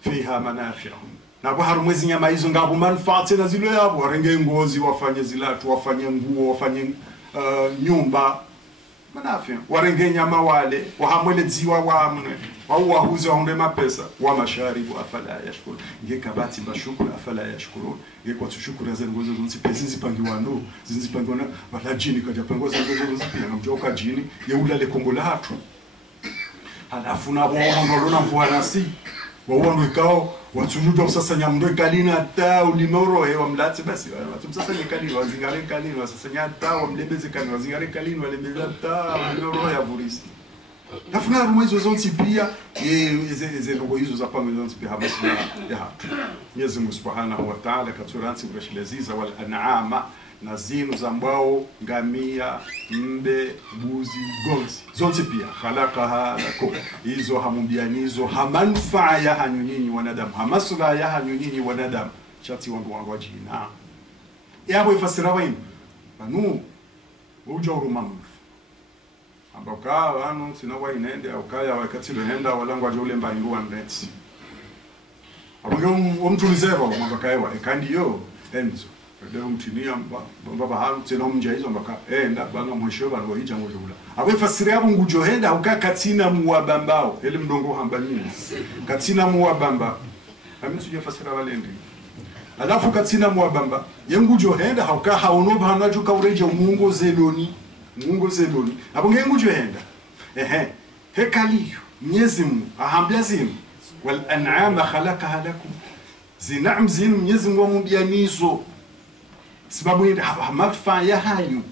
fiha manafi'un na kwa harumwezi nyama hizo ngabo manufaa tena zile yabo warenge ngozi wafanye zilatu wafanye nguo wafanye nyumba manafi warenge nyama wale wahamwele ziwa wamne wahuze wahunde mapesa wa masharibu afala yashkuru ngekabati bashukuru afala yashkuru ngekwa tushukuru za ngozo zonzi pesa zipangiwa ndo zinzipangiwa na bala jini kaja pangoza ngozo zonzi pia ngamjoka jini yeulale kongo la hatu halafu na wao na mvua nasi wao ndo ikao watujudo sasa nyamdo kalina ta ulimoro wa mlati basi watu sasa nyakali wazingare kalini sasa nyata wa mlebeze kalini wazingare kalini walebeza ta ulimoro ya burisi nafuna rumwezo zonzi pia ze logo hizo za pamwe zonzi pia habasi ya hatu Mwenyezi Mungu Subhanahu wa Ta'ala katuransi brashiliziza wal an'ama na zinu za mbao ngamia mbe mbuzi gonzi zonzi pia khalaqaha lakum hizo hamumbianizo hamanfaa ya hanyunyinyi wanadamu hamasla ya hanyunyinyi wanadamu chati wangu wajina yabo ifasira waini anu ujo rumamu ambaka wanu sinawa inende ukaya wakati lenda walangu ajole mbaingua ndetsi abongo omtulizero mbaka ewa kandi yo enzo leo mtinia baba haru tena mja hizo mbaka enda banga mwisho banga hija ngojula abo ifasira yabo ngujohenda ukakatina muwabambao ele mdongo hambanyini katina muwabamba amituje fasira walendi alafu katina muwabamba yengujohenda hauka haono banajo kaureje mungu zeloni abo ngengujohenda hekaliyo Mwenyezi Mungu ahambia zinu wal an'ama khalaqaha lakum zinam zinu Mwenyezi Mungu amumbianizo sababu ndio manufaa ya hayo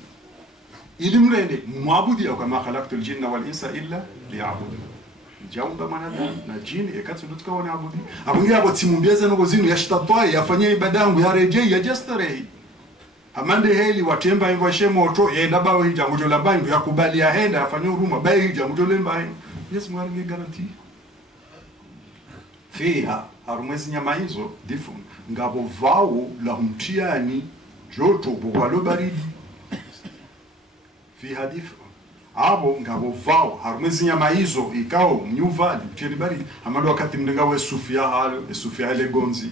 ili mrende muabudia kama khalaqtul jinna wal insa illa liya'budun jaumba manadamu na jini ekati ndutuka wana abudi abungi abo timumbeza ngo zinu yashtatwa yafanye ibada yangu ya reje ya jastare amande heli watemba ingo shemoto yenda bawo hija ngujo la bangu yakubali ahenda afanye huruma bayi hija ngujo lemba Yesu mwangi garanti fiha harumwezi nyama hizo difu ngabo vao la mtiani joto bwalo baridi fi hadifu abo ngabo vao harumezi nyama hizo ikao mnyuva mtiani baridi amado wakati mdenga we sufia ile gonzi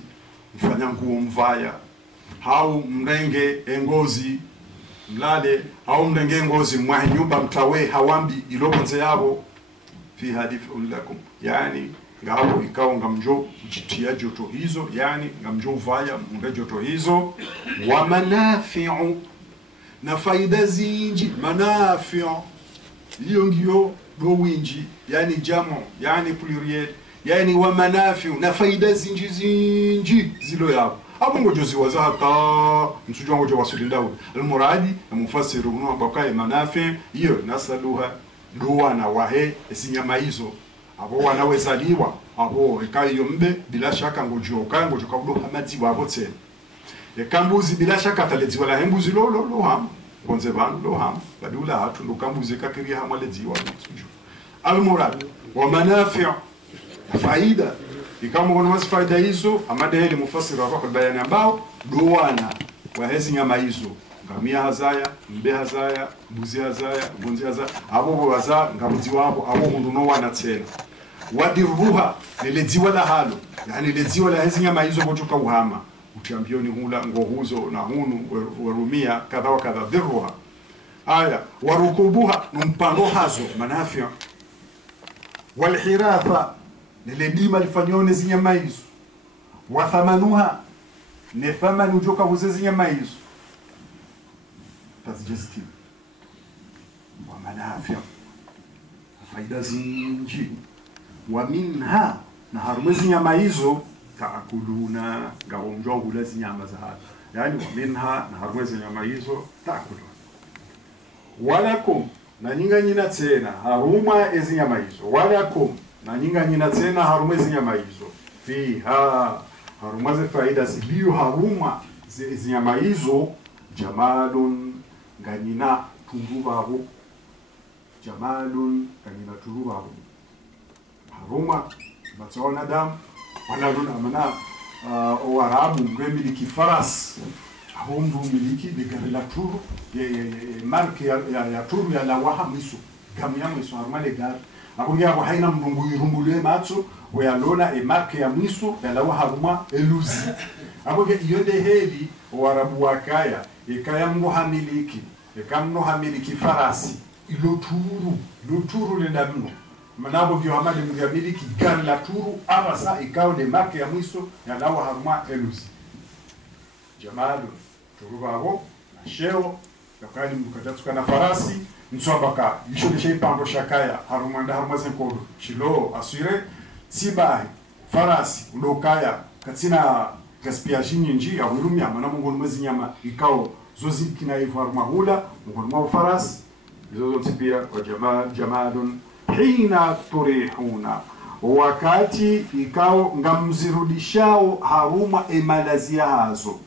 mfanya nguo mvaya hau mrenge engozi mlale au mrenge engozi mwa nyumba mtawe hawambi ilobonze yabo fi hadifu lakum yani ngabo ikao ngamjo jitia joto hizo yani ngamjo vaya mbe joto hizo wa manafi'u na faida zinji manafi'u hiyo ndio do winji yani jamo yani pluriel yani wa manafi'u na faida zinji zilo yao abo ngojozi waza hata msujwa ngojo wasulindawo almuradi na mufassiru no ambakaye manafi hiyo nasaluha ndoa na wahe esinyama hizo abo wanawezaliwa abo ekayo mbe bila shaka ngojoka kudo hamati wabo tse ekambuzi bila shaka taledziwa la hembuzi lo ham konze banu lo ham badula hatu ndo kambuzi kakiri hamaledziwa tsujo almurad wa manafi' faida ikama kuna faida hizo amada hili mufassir wa kwa bayani ambao doana wa hezi nyama hizo ngamia hazaya mbe hazaya mbuzi hazaya gonzi hazaya abo waza ngabuzi wabo abo nduno wana tena wadirruha leledziwa la halo yani ledziwa la hezi nyama hizo botoka uhama utiambioni hula ngohuzo na hunu warumia kadha wa kadha dirruha aya warukubuha mpano hazo manafia walhiratha niledima lifanyone zinyama hizo wa thamanuha ne thamanu joka huzezi nyama hizo tazijesti wa manafia faida zinji wa minha na harumezi nyama hizo taakuluna ngabo mjongo lezi nyama za hapa yani wa minha na harumezi nyama hizo taakuluna walakum na nyinga nyina tena haruma ezi nyama hizo walakum na nyinga nyina tena harumezi nyama hizo fiha harumaze faida ziliyo haruma ezi nyama hizo jamalun nganyina turubaho jamalun nganyina turubaho haruma batona dam wanaluna amana Waarabu ngwemiliki faras aho mndu miliki de gari la turu marke ya turu ya la waha misu kamya misu armale gari akungia kwa haina mndungu irumbule matso oyalona marke ya misu ya la waha ruma eluzi akungia yonde heli Waarabu wakaya ikaya mndu hamiliki ikamno hamiliki farasi ilo turu le ndamno manabo ndio hamali mngamiliki gari la turu abasa ikao de marke ya mwiso ya lawa haruma elusi jamadu turu babo na sheo yakali mkatatuka na farasi nswabaka yisho de shepando shakaya haruma nda haruma zenkodo shilo asire sibahi farasi ulokaya katina gaspiaji nyinji ya wirumya mana mungu mwezi nyama ikao zozi kina hivyo haruma hula mungu farasi zozo tipia kwa jamadun hina turihuna wakati ikao ngamzirudishao haruma emalazia hazo,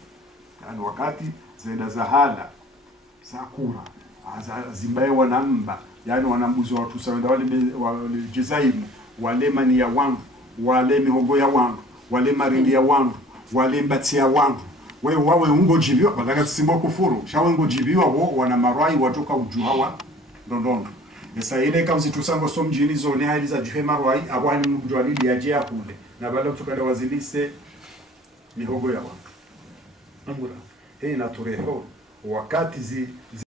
yani wakati zenda zahala zakura zimbaye wanamba, yani wanambuzi wa watu sawenda wale jezaimu wale mani ya wangu wale mihogo ya wangu wale marindi ya wangu wale mbati ya wangu wewe wawe ungo jibiwa badala tusimbo kufuru shawe ungo jibiwa wo wana marai watoka ujuhawa ndondondo esa ile kama situsango so mjini zone hali za juhe marai abwani mjwalili yaje akule na bala tukale wazilise mihogo ya wangu ngura hii na tureho wakati